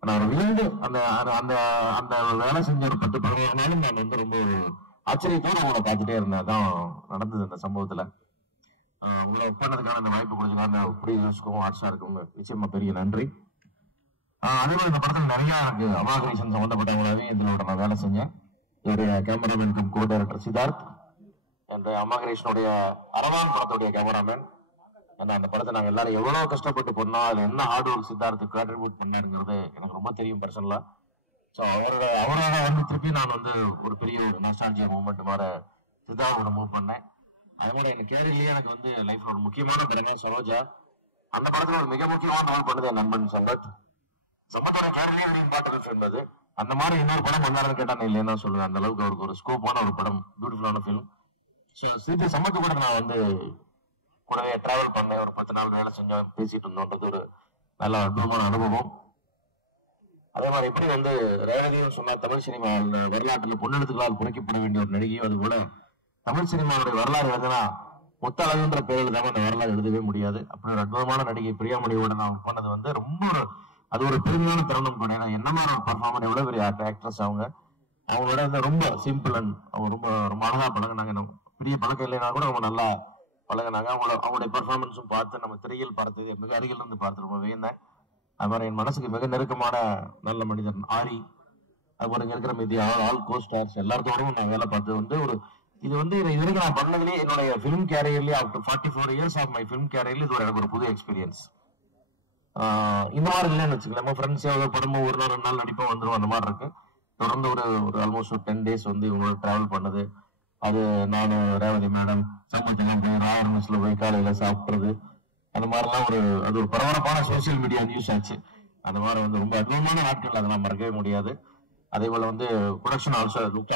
நான் விழுந்து அந்த அந்த அந்த வேலை செஞ்ச ஒரு 10-15 நாளும் நான் வந்து ரொம்ப ஒரு ஆச்சரியத்தோட அவங்கள பார்த்துட்டே இருந்தேன். அதான் நடந்தது அந்த சம்பவத்துல. உங்களை ஒர்க் பண்ணதுக்கான இந்த வாய்ப்பு கொடுத்துக்கான ப்ரொடியூசர்ஸ்க்கும் ஆர்ட்ஸா இருக்கவங்க நிச்சயமா பெரிய நன்றி. அதே மாதிரி இந்த படத்துல நிறைய எனக்கு அம்மா கிரியேஷன் சம்பந்தப்பட்டவங்களாவே இதோட நான் வேலை செஞ்சேன். என்னுடைய cameraman come co director Siddharth, என்ற அம்மா கிரியேஷனுடைய அரவான் படத்துடைய கேமராமேன். ஏன்னா அந்த படத்தை நாங்கள் எல்லாரும் எவ்வளவு கஷ்டப்பட்டு பண்ணோம், அதுல என்ன ஹார்ட் ஒர்க் சித்தார்த்து கான்ட்ரிபியூட் பண்ணாருங்கிறது எனக்கு ரொம்ப தெரியும் பர்சனலா. ஸோ அவரோட வந்து திருப்பி நான் வந்து ஒரு பெரிய நாஸ்டால்ஜியா மூமெண்ட் மாதிரி சித்தார்த்தோட மூவ் பண்ணேன். அதே மாதிரி எனக்கு கேரியர்லயே எனக்கு வந்து லைஃப்ல ஒரு முக்கியமான படமே சரோஜா. அந்த படத்துல ஒரு மிக முக்கியமான ரோல் பண்ணது என் நண்பன் சம்பத். சம்பத்தோட கேரியர்லயே ஒரு இம்பார்ட்டன்ட் ஃபிலிம் அது. அந்த மாதிரி இன்னொரு படம் பண்ணாருன்னு கேட்டா நான் இல்லைன்னா சொல்லுவேன். அந்த அளவுக்கு அவருக்கு ஒரு ஸ்கோப்பான ஒரு படம், பியூட்டிஃபுல்லான ஃபிலிம். ஸோ திருப்பி சம்பத்து கூட நான் வந்து கூடவே டிராவல் பண்ணேன், ஒரு 10 நாள் வேலை செஞ்சோம், பேசிட்டு இருந்தோன்றது ஒரு நல்ல அற்புதமான அனுபவம். அதே மாதிரி எப்படி வந்து ரேவதியும் சொன்னா தமிழ் சினிமா வரலாற்றில் பொன்னெழுத்துக்களால் புரைக்கப்பட வேண்டிய ஒரு நடிகையும், அது போல தமிழ் சினிமாவுடைய வரலாறு எழுதுனா மொத்த அளவுன்ற பேர் எழுதாம அந்த வரலாறு எழுதவே முடியாது. அப்படி ஒரு அற்புதமான நடிகை பிரியாமணியோட நான் பண்ணது வந்து ரொம்ப அது ஒரு பெருமையான தருணம் கூட. என்ன மாதிரி ஒரு பர்ஃபார்மர், எவ்வளவு பெரிய ஆக்ட்ரஸ் அவங்களோட வந்து ரொம்ப சிம்பிள் அண்ட் அவங்க ரொம்ப ரொம்ப அழகா பழகினாங்க. பெரிய பழக்கம் இல்லைன்னா கூட அவங்க நல்லா பழகினாங்க. அவங்களுடைய பெர்ஃபார்மன்ஸும் பார்த்து நம்ம திரையில் பார்த்தது மிக அருகில் இருந்து பார்த்து ரொம்ப வேந்தேன். அது மாதிரி என் மனசுக்கு மிக நெருக்கமான நல்ல மனிதன் ஆரி, அதுபோல இங்க இருக்கிற மீதி ஆல் கோ ஸ்டார்ஸ் எல்லாத்தோடும் நான் வேலை பார்த்தது வந்து ஒரு இது வந்து இதுவரைக்கும் நான் பண்ணதுலேயே என்னுடைய ஃபிலிம் கேரியர்லேயே after 44 years of my film கேரியர்ல இது எனக்கு ஒரு புது எக்ஸ்பீரியன்ஸ். இந்த மாதிரி இல்லைன்னு வச்சுக்கலாம். நம்ம ஃப்ரெண்ட்ஸ் எவ்வளோ படமும் ஒரு நாள் 2 நாள் நடிப்போம் வந்துடும், அந்த மாதிரி இருக்கு. தொடர்ந்து ஒரு ஆல்மோஸ்ட் ஒரு 10 days வந்து இவங்களோட டிராவல் பண்ணது. அது நானும் ரேவதி மேடம் சம்பந்தம் போய் ராயர் மிஸ்ல போய் காலையில சாப்பிட்றது, அந்த மாதிரிலாம் அது ஒரு பரபரப்பான சோசியல் மீடியா நியூஸ் ஆச்சு. அந்த மாதிரி வந்து ரொம்ப அற்புதமான நாட்கள், அதெல்லாம் மறக்கவே முடியாது. அதே போல வந்து ப்ரொடக்ஷன் ஆல்சோ லுக்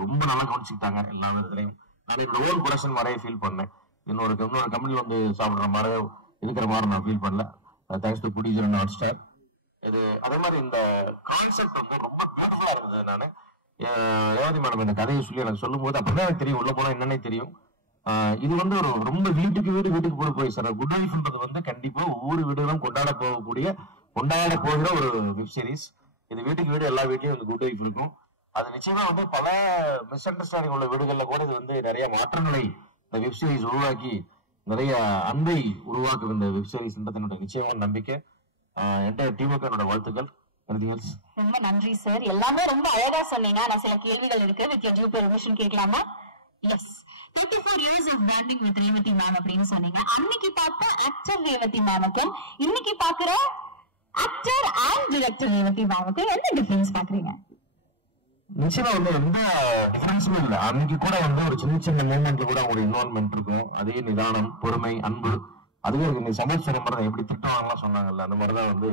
ரொம்ப நல்லா கவனிச்சுக்கிட்டாங்க எல்லா விதத்துலையும். நான் என்னோட ஓன் ப்ரொடக்ஷன் மாதிரியே ஃபீல் பண்ணேன். இன்னொரு கம்பெனியில் வந்து சாப்பிட்ற மாதிரி இருக்கிற மாதிரி நான் ஃபீல் பண்ணல. Thanks to producer and hot star. இது அதே மாதிரி இந்த கான்செப்ட் வந்து ரொம்ப பியூட்டிஃபுல்லா இருந்தது. நான் ரேவதி மேடம் இந்த கதையை சொல்லி எனக்கு சொல்லும் போது அப்படிதான் எனக்கு தெரியும், உள்ள போனா என்னன்னே தெரியும். இது வந்து ஒரு ரொம்ப வீட்டுக்கு போய் சார். குட் லைஃப்ன்றது வந்து கண்டிப்பா ஒவ்வொரு வீடுகளும் கொண்டாட போகிற ஒரு வெப் சீரிஸ். இது வீட்டுக்கு வீடு எல்லா வீட்லயும் வந்து குட் லைஃப் இருக்கும். அது நிச்சயமா வந்து பல மிஸ் அண்டர்ஸ்டாண்டிங் உள்ள வீடுகள்ல கூட இது வந்து நிறைய மாற்றங்களை இந்த வெப் சீரிஸ் உருவாக்கி நிறைய அன்பை உருவாக்குது இந்த வெப் சீரிஸ்ன்றது என்னோட நிச்சயமான நம்பிக்கை. என்டையர் டீமுக்கு என்னோட வாழ்த்துக்கள். ரொம்ப நன்றி சார், எல்லாமே ரொம்ப அழகா சொன்னீங்க. நான் சில கேள்விகள் இருக்கு, வித் யூ பெர்மிஷன் கேட்கலாமா? Yes. 34 years of bonding with Revathi ma'am அப்படின்னு சொன்னீங்க. அன்னைக்கு பார்த்த ஆக்டர் ரேவதி மேமுக்கும் இன்னைக்கு பாக்குற ஆக்டர் அண்ட் டைரக்டர் ரேவதி மேமுக்கும் என்ன டிஃபரன்ஸ் பாக்குறீங்க? நிச்சயமா வந்து எந்த டிஃபரன்ஸுமே இல்லை. அன்னைக்கு கூட வந்து ஒரு சின்ன மூமெண்ட்ல கூட அவங்களோட இன்வால்மெண்ட் இருக்கும். அதே நிதானம், பொறுமை, அன்பு, அதுவே இருக்கு. நீ சமையல் சொன்ன மாதிரி எப்படி திட்டவாங்கலாம் சொன்னாங்கல்ல, அந்த மாதிரிதான் வந்து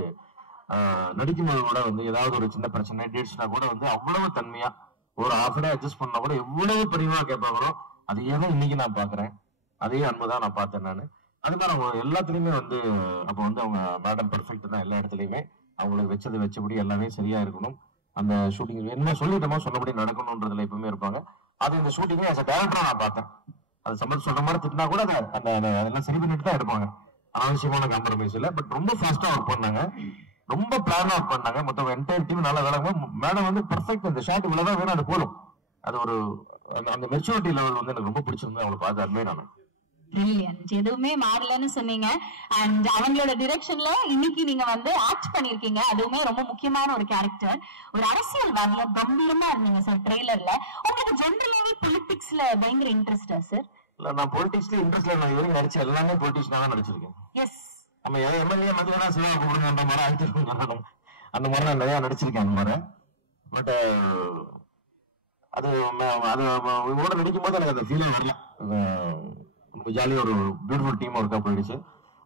நடிக்கும்போது கூட வந்து ஏதாவது ஒரு சின்ன பிரச்சனை டேட்ஸ்னா கூட வந்து அவ்வளவு தன்மையா ஒரு ஆஃபடா அட்ஜஸ்ட் பண்ணா கூட எவ்வளவு பரிவா கேட்பாங்களோ அதையே தான் இன்னைக்கு நான் பாக்குறேன். அதே அன்புதான் நான் பார்த்தேன் நான். அது மாதிரி அவங்க எல்லாத்துலயுமே வந்து அப்ப வந்து அவங்க மேடம் பெர்ஃபெக்ட் தான். எல்லா இடத்துலயுமே அவங்களுக்கு வச்சபடி எல்லாமே சரியா இருக்கணும். அந்த ஷூட்டிங் என்ன சொல்லிட்டோமோ சொன்னபடி நடக்கணும்ன்றதுல எப்பவுமே இருப்பாங்க. அது இந்த ஷூட்டிங்கே ஆஸ் அ டைரக்டரா நான் பார்த்தேன். அது சம்பளம் சொல்ற மாதிரி திட்டினா கூட அந்த அதெல்லாம் சரி பண்ணிட்டு தான் இருப்பாங்க. அனாவசியமான காம்ப்ரமைஸ் இல்லை. பட் ரொம்ப ஃபாஸ்டா ஒர்க் பண்ணாங்க, ரொம்ப பிளான் ஒர்க் பண்ணாங்க. மொத்தம் என்டையர் டீம் நல்லா வேலை. மேடம் வந்து பெர்ஃபெக்ட். இந்த ஷாட் இவ்வளவுதான் வேணும், அது போதும். அது ஒரு அந்த மெச்சூரிட்டி லெவல் வந்து எனக்கு ரொம்ப பிடிச்சிருந்தது. அவங்களை பார்த்து அட்மையர் ஆனேன். பிரில்லியன்ட். எதுவுமே மாறலன்னு சொன்னீங்க. அண்ட் அவங்களோட டிரெக்ஷன்ல இன்னைக்கு நீங்க வந்து ஆக்ட் பண்ணிருக்கீங்க. அதுவுமே ரொம்ப முக்கியமான ஒரு கேரக்டர். ஒரு அரசியல்வாதியா கம்பீரமா இருந்தீங்க சார் ட்ரெய்லர்ல. உங்களுக்கு ஜெனரலாவே பொலிட்டிக்ஸ்ல பயங்கர இன்ட்ரெஸ்டா சார்? இல்ல, நான் பொலிட்டிக்ஸ்ல இன்ட்ரெஸ்ட்ல நான் இதுவரைக்கும் நடிச்ச எல்லாமே பொலிட்டிக்ஸ்னா தான் நடிச்சிருக்கேன். எஸ். நம்ம எம்எல்ஏ மந்திரா சிவா கூப்பிடுங்க அந்த மாதிரி அழைச்சிருக்கோம். அந்த மாதிரி நான் நிறைய நடிச்சிருக்கேன் அந்த மாதிரி. பட் அது இதோட நடிக்கும் போது எனக்கு அந்த ஃபீலே வரல. ரொம்ப ஜாலியா ஒரு பியூட்டிஃபுல் டீம் ஒர்க்கா போயிடுச்சு.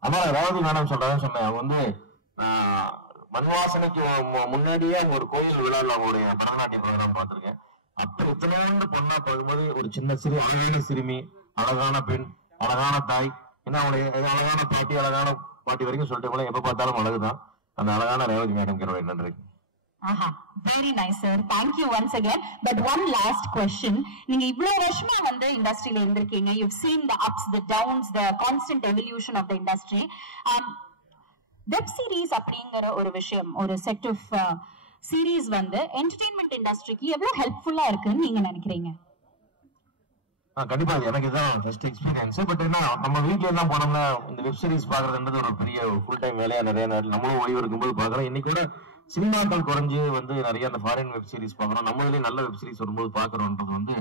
அதான் ரேவதி மேடம் சொன்னேன். அவங்க வந்து மண்வாசனைக்கு முன்னாடியே அவங்க ஒரு கோயில் விழாவில் அவங்களுடைய பரதநாட்டிய ப்ரோக்ராம் பார்த்திருக்கேன். அப்ப இத்தனை பொண்ணா பார்க்கும்போது ஒரு சின்ன அழகான சிறுமி, அழகான பெண், அழகான தாய், ஏன்னா அவங்களுடைய அழகான பாட்டி வரைக்கும் சொல்லிட்டு எப்ப பார்த்தாலும் அழகுதான். அந்த அழகான ரேவதி மேடம் என்னுடைய நன்றி. Very nice sir, thank you once again. But one last question, நீங்க இவ்வளவு வருஷமா வந்து இண்டஸ்ட்ரியில இருந்திருக்கீங்க. You've seen the ups, the downs, the constant evolution of the industry. Web series அப்படிங்கிற ஒரு விஷயம், ஒரு செட் ஆஃப் சீரீஸ் வந்து என்டர்டெயின்மெண்ட் இண்டஸ்ட்ரிக்கு எவ்வளவு ஹெல்ப்ஃபுல்லா இருக்குன்னு நீங்க நினைக்கிறீங்க? கண்டிப்பா எனக்கு இதுதான் ஃபர்ஸ்ட் எக்ஸ்பீரியன்ஸ். பட் என்ன நம்ம வீட்டுல எல்லாம் போனோம்னா இந்த வெப் சீரிஸ் பாக்குறதுன்றது ஒரு பெரிய ஃபுல் டைம் வேலையா நிறைய நம்மளும் ஓய்வு இருக்கும்போது பாக்குறோம். இன்னைக்கு கூட சினிமாக்கள் குறைஞ்சு வந்து நிறைய அந்த ஃபாரின் வெப் சீரிஸ் பாக்குறோம். நம்மளே நல்ல வெப் சீரிஸ் வரும்போது பாக்குறோம்ன்றது வந்து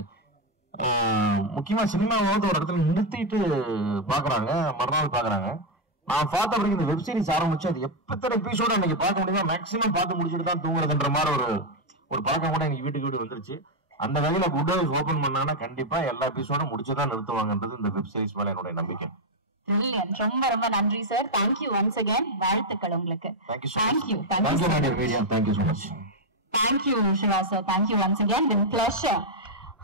முக்கியமா சினிமாவது ஒரு இடத்துல நிறுத்திட்டு பாக்குறாங்க, மறுநாள் பாக்குறாங்க. நான் பார்த்த வரைக்கும் இந்த வெப் சீரிஸ் ஆரம்பிச்சு அது எப்பத்தனை எபிசோட இன்னைக்கு பார்க்க முடியுமா மேக்ஸிமம் பார்த்து முடிச்சுட்டு தான் தூங்குறதுன்ற மாதிரி ஒரு பழக்கம் கூட எனக்கு வீட்டுக்கு வந்துருச்சு. அந்த வகையில குட் ஹவுஸ் ஓபன் பண்ணாங்கன்னா கண்டிப்பா எல்லா எபிசோடும் முடிச்சுதான் நிறுத்துவாங்கன்றது இந்த வெப் சீரிஸ் மேல என்னுடைய நம்பிக்கை. ரொம்ப ரொம்ப நன்றி sir. Thank you once again. வாழ்த்துக்கள் உங்களுக்கு. Thank you so much. Thank you. Thank you Nadia. Thank you so much. Thank you Shiva sir. Thank you once again. Been pleasure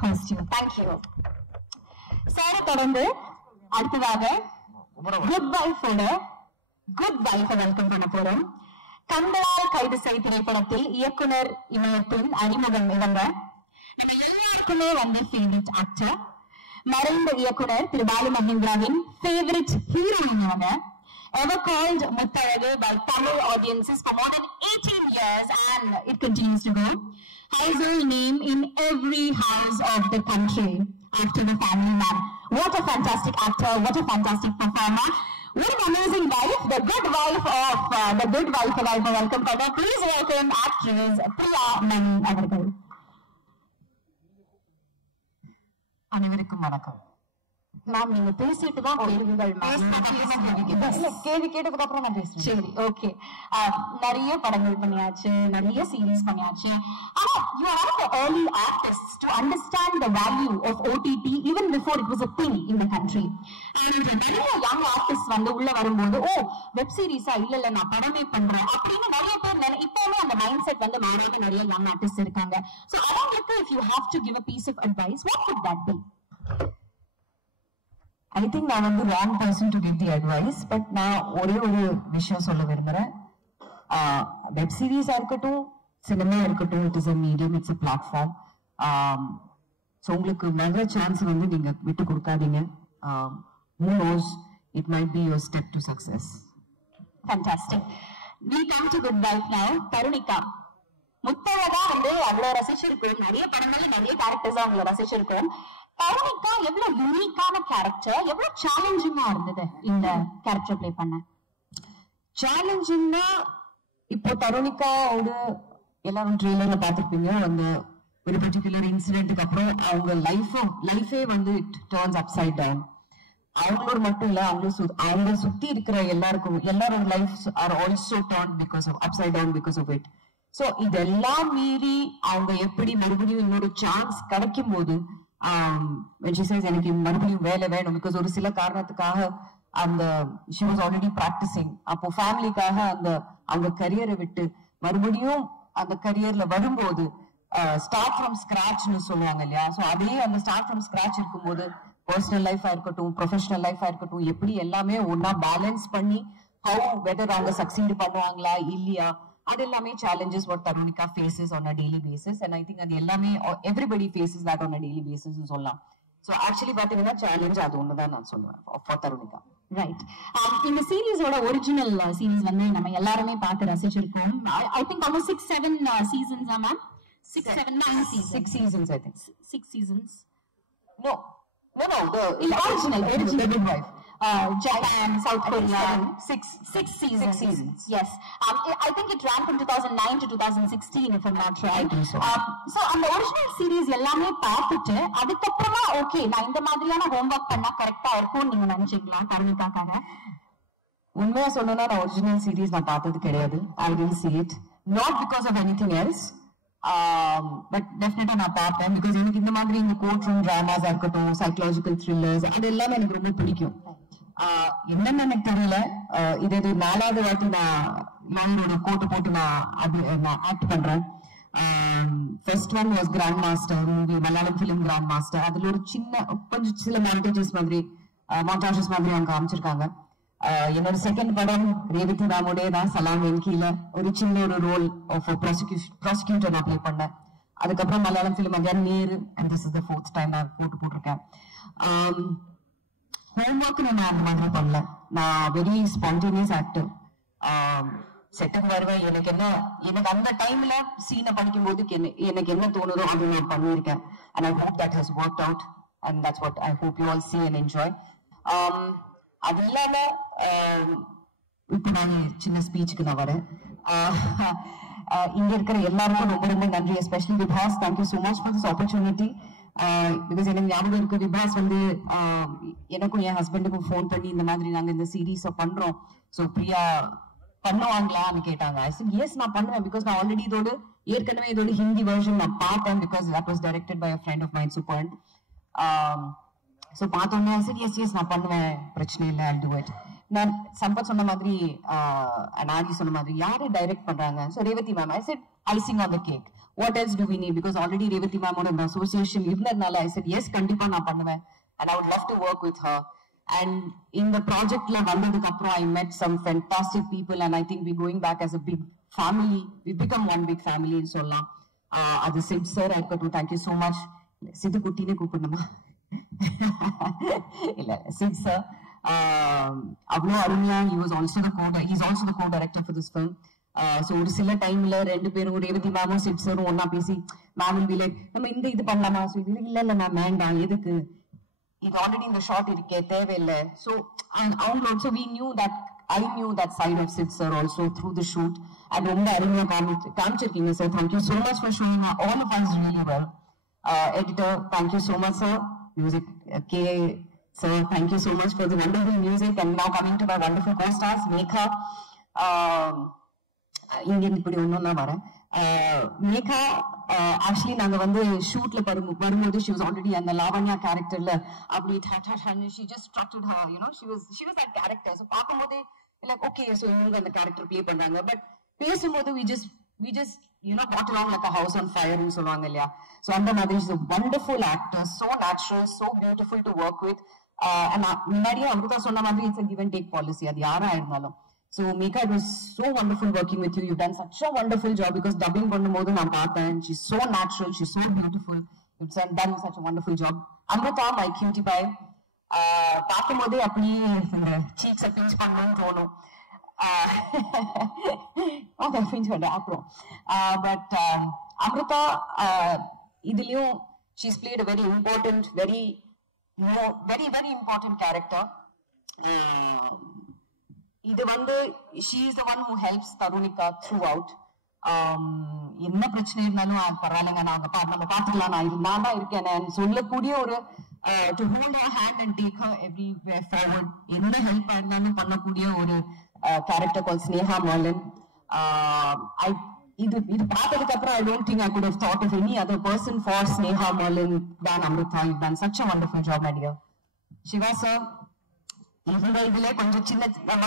host you. Thank you. Sir தொடர்ந்து அடுத்ததாக good wife welcome பண்ண போறோம். கண்களால் கைது செய் திரைப்படத்தில் இயக்குனர் இமயத்தின் அறிமுகம் இவங்க. நம்ம எல்லாருக்குமே வந்து ஃபேவரட் ஆக்டர், மறைந்த இயக்குனர் திரு பாலு மகேந்திராவின் ஃபேவரட் ஹீரோயின் அவங்க. Ever called Muttalagu by Tamil audiences for more than 18 years and it continues to go. Household name in every house of the country after the family man. What a fantastic actor, what a fantastic performer. What an amazing wife, the good wife of the good wife and I welcome her. Please welcome actress Priya Mani அவர்கள். அனைவருக்கும் வணக்கம். Ma'am நீங்க பேசிட்டு தான் கேள்விகள் கேள்வி கேட்டதுக்கு அப்புறம் நான் பேசுறேன். சரி, ஓகே. நிறைய படங்கள் பண்ணியாச்சு, நிறைய சீரீஸ் பண்ணியாச்சு. ஆனா you are one of the early artists to understand the value of OTT even before it was a thing in the country. And நிறைய young artists வந்து உள்ள வரும்போது வெப் சீரிஸா இல்ல நான் படமே பண்றேன் அப்படின்னு நிறைய பேர் இப்பவுமே அந்த மைண்ட் செட் வந்து மாறாத நிறைய young artists இருக்காங்க. So அவங்களுக்கு if you have to give a piece of advice, what could that be? I think நான் வந்து wrong person to give the advice, but நான் ஒரே ஒரு விஷயம் சொல்ல விரும்புறேன். வெப் சீரிஸா இருக்கட்டும், சினிமா இருக்கட்டும், it is a medium, it's a platform. So உங்களுக்கு நல்ல சான்ஸ் வந்து நீங்க விட்டு கொடுக்காதீங்க. Who knows, it might be your step to success. Fantastic. We come to good wife now. Tarunika. முத்தழகா வந்து அவ்வளவு ரசிச்சிருக்கோம், நிறைய படங்கள் நிறைய கேரக்டர்ஸ் அவங்கள ரசிச்சிருக்கோம். தருணிகா எவ்வளவு யூனிக்கான கேரக்டர், எவ்வளவு சேலஞ்சிங்கா இருந்தது இந்த கேரக்டர் பிளே பண்ண? சேலஞ்சிங்னா இப்போ தருணிகாவோட எல்லாரும் ட்ரெய்லர்ல பார்த்துருப்பீங்க, அந்த ஒரு பர்டிகுலர் இன்சிடென்ட்டுக்கு அப்புறம் அவங்க லைஃபே வந்து இட் டர்ன்ஸ் அப்சைட் டவுன். அவங்களோட மட்டும் இல்ல, அவங்க சுத்தி இருக்கிற எல்லாரோட life are also turn because of upside down because of it. So இதெல்லாம் மீறி அவங்க எப்படி மறுபடியும் இன்னொரு சான்ஸ் கிடைக்கும் போது எனக்கு மறுபடியும் வேலை வேணும், பிகாஸ் ஒரு சில காரணத்துக்காக அந்த she was already practicing. அப்போ ஃபேமிலிக்காக அவங்க கரியரை விட்டு மறுபடியும் அந்த கரியர்ல வரும்போது ஸ்டார்ட் ஃப்ரம் ஸ்கிராச்னு சொல்லுவாங்க இல்லையா, சோ அதே அந்த ஸ்டார்ட் ஃப்ரம் ஸ்கிராச் இருக்கும்போது பர்சனல் லைஃபா இருக்கட்டும், ப்ரொஃபஷனல் லைஃபா இருக்கட்டும், எப்படி எல்லாமே ஒன்னா பேலன்ஸ் பண்ணி வெதர் அவங்க சக்சீட் பண்ணுவாங்களா இல்லையா, அது எல்லாமே challenges what Tarunika faces on a daily basis, and I think அது எல்லாமே everybody faces that on a daily basis னு சொல்லலாம். So actually பாத்தீங்கன்னா சேலஞ்ச் அது ஒண்ணுதான் நான் சொல்லுவேன் for Tarunika. ரைட். இந்த சீரீஸோட ஒரிஜினல் சீரீஸ் வந்து நம்ம எல்லாருமே பார்த்து ரசிச்சிருக்கோம். I think almost 6-7 seasons ma'am. 6-7-9 seasons. 6 seasons I think. 6 seasons. No, the original The Good Wife. Japan, South Korea. 6 seasons. Yes. I think it ran from 2009 to 2016 if I'm not right. So அந்த original series எல்லாமே பார்த்துட்டு அதுக்கப்புறமா okay நான் இந்த மாதிரியான homework பண்ணா கரெக்டா இருக்கும்னு நீங்க நினைச்சீங்களா தருணிகாக்காக? உண்மையா சொல்லணும்னா நான் ஒரிஜினல் சீரீஸ் நான் பார்த்தது கிடையாது. I didn't see it, not because of anything else, but டெஃபினட்டா நான் பார்த்தேன் பிகாஸ் எனக்கு இந்த மாதிரி இந்த கோர்ட் ரூம் டிராமாஸா இருக்கட்டும், சைக்கலாஜிக்கல் த்ரில்லர்ஸ், அது எல்லாமே எனக்கு ரொம்ப பிடிக்கும். என்னன்னு எனக்கு தெரியல, இது 4வது வாட்டி நான் லாயரோட கோட்டை போட்டு நான் ஆக்ட் பண்றேன். First one was grand master movie, Malayalam film grand master. அதுல ஒரு கொஞ்சம் சில மாண்டேஜஸ் மாதிரி அவங்க காமிச்சிருக்காங்க. என்னோட செகண்ட் படம் ரேவதி ராமோடே தான், சலாம் வென்கில ஒரு சின்ன ஒரு ரோல் ஆஃப் ப்ராசிக்யூட்டர் நான் பிளே பண்ணேன். அதுக்கப்புறம் Malayalam film again Nehru, and this is the 4th time நான் போட்டிருக்கேன். ஹோம்வொர்க் நான் அந்த மாதிரி பண்ணல, நான் வெரி ஸ்பான்டேனியஸ் ஆக்டர். செட்டுக்கு வருவேன், எனக்கு அந்த டைம்ல சீனை படிக்கும் போது எனக்கு என்ன தோணுதோ அது நான் பண்ணியிருக்கேன். And I hope that has worked out, and that's what I hope you all see and enjoy. அது இல்லாம இப்ப நான் சின்ன ஸ்பீச்சுக்கு நான் வரேன். இங்க இருக்கிற எல்லாருக்கும் ரொம்ப ரொம்ப நன்றி, especially விபாஸ். Thank you so much for this opportunity. Because எனக்கு ஞாபகம் இருக்கு, விபாஸ் வந்து எனக்கும் என் ஹஸ்பண்டுக்கும் ஃபோன் பண்ணி இந்த மாதிரி நாங்க இந்த சீரீஸ பண்றோம், ஸோ பிரியா பண்ணுவாங்களான்னு கேட்டாங்க. ஐ said yes நான் பண்ணுவேன், பிகாஸ் நான் ஆல்ரெடி ஏற்கனவே இதோட ஹிந்தி வெர்ஷன் நான் பார்த்தேன், because that was directed by a friend of mine, Supan. So பார்த்தோன்னே ஐ said yes நான் பண்ணுவேன், பிரச்சனை இல்லை, I'll do it. நான் சம்பத் சொன்ன மாதிரி நாடி சொன்ன மாதிரி யாரு டைரக்ட் பண்றாங்க? So Revathi ma'am. I said icing on the cake. What else do we need? Because already Revathi மேமோட அந்த அசோசியேஷன் இருந்ததுனால I said yes கண்டிப்பா நான் பண்ணுவேன், and I would love to work with her. And in the projectல வந்ததுக்கு அப்புறம் I met some fantastic people, and I think we're going back as a big family. We've become one big family ன்னு சொல்லலாம். அது Sid sir இருக்கட்டும், thank you so much. சித்து குட்டினே கூப்பிடணுமா? இல்ல, Sid sir அவ்வளோ அருமையா. he's also the co-director for this film. So ஒரு சில டைம்ல ரெண்டு பேரும் ரேவதி மேமும் சித் சாரும் ஒன்னா பேசி மேம் will be like நம்ம இது பண்ணலாமா? ஸோ இது இல்ல மேம் வேண்டாம், எதுக்கு, இது ஆல்ரெடி இந்த ஷார்ட் இருக்கே, தேவையில்லை. ஸோ அவங்களோட so I knew that side of Sid sir also through the shoot, and ரொம்ப அருமையா காமிச்சிருக்கீங்க sir. Thank you so much for showing all of us really well. Editor, thank you so much sir. Music, sir, thank you so much for the wonderful music. And now coming to my wonderful co-stars, Megha. இங்க இப்படி ஒண்ணும் நான் வரேன். Megha actually நாங்க வந்து ஷூட்ல வரும்போது she was already அந்த லாவண்யா கேரக்டர்ல அப்படி she just structured her, you know, she was that character. So பாக்கும்போது like okay, so இவங்க அந்த கேரக்டர் ப்ளே பண்றாங்க, பட் பேசும்போது we just you know got along like a house on fire னு சொல்லுவாங்க இல்லையா. So அந்த மாதிரி she's a wonderful actor, so natural, so beautiful to work with. And முன்னாடியே அமிர்தா சொன்ன மாதிரி it's a give and take policy, அது யாரா இருந்தாலும். So Mika, it was so wonderful working with you. You've done such a wonderful job because dubbing பண்ணும்போது நான் பார்த்தேன். She's so natural. She's so beautiful. You've done such a wonderful job. Amrita, my cutie pie. பார்க்கும்போதே அப்படியே இந்த சீக்ஸை pinch பண்ணணும்னு தோணும். Pinch பண்ண அப்புறம் பட் Amrita, இதுலயும் she's played a very important, very important character. இது வந்து she is the one who helps Tarunika throughout. என்ன பிரச்சனை இருந்தாலும் பரவாயில்லைங்க, நம்ம பார்த்துக்கலாம், நான் தான் இருக்கேன் சொல்லக்கூடிய ஒரு to hold her hand and take her everywhere forward. என்ன ஹெல்ப் இருந்தாலும் பண்ணக்கூடிய ஒரு character called Sneha Merlin. இது பார்த்ததுக்கு அப்புறம் I don't think I could have thought of any other person for Sneha Merlin than Amrita. You've done such a wonderful job, my dear. Shiva sir, இதுல கொஞ்சம் சின்ன நம்ம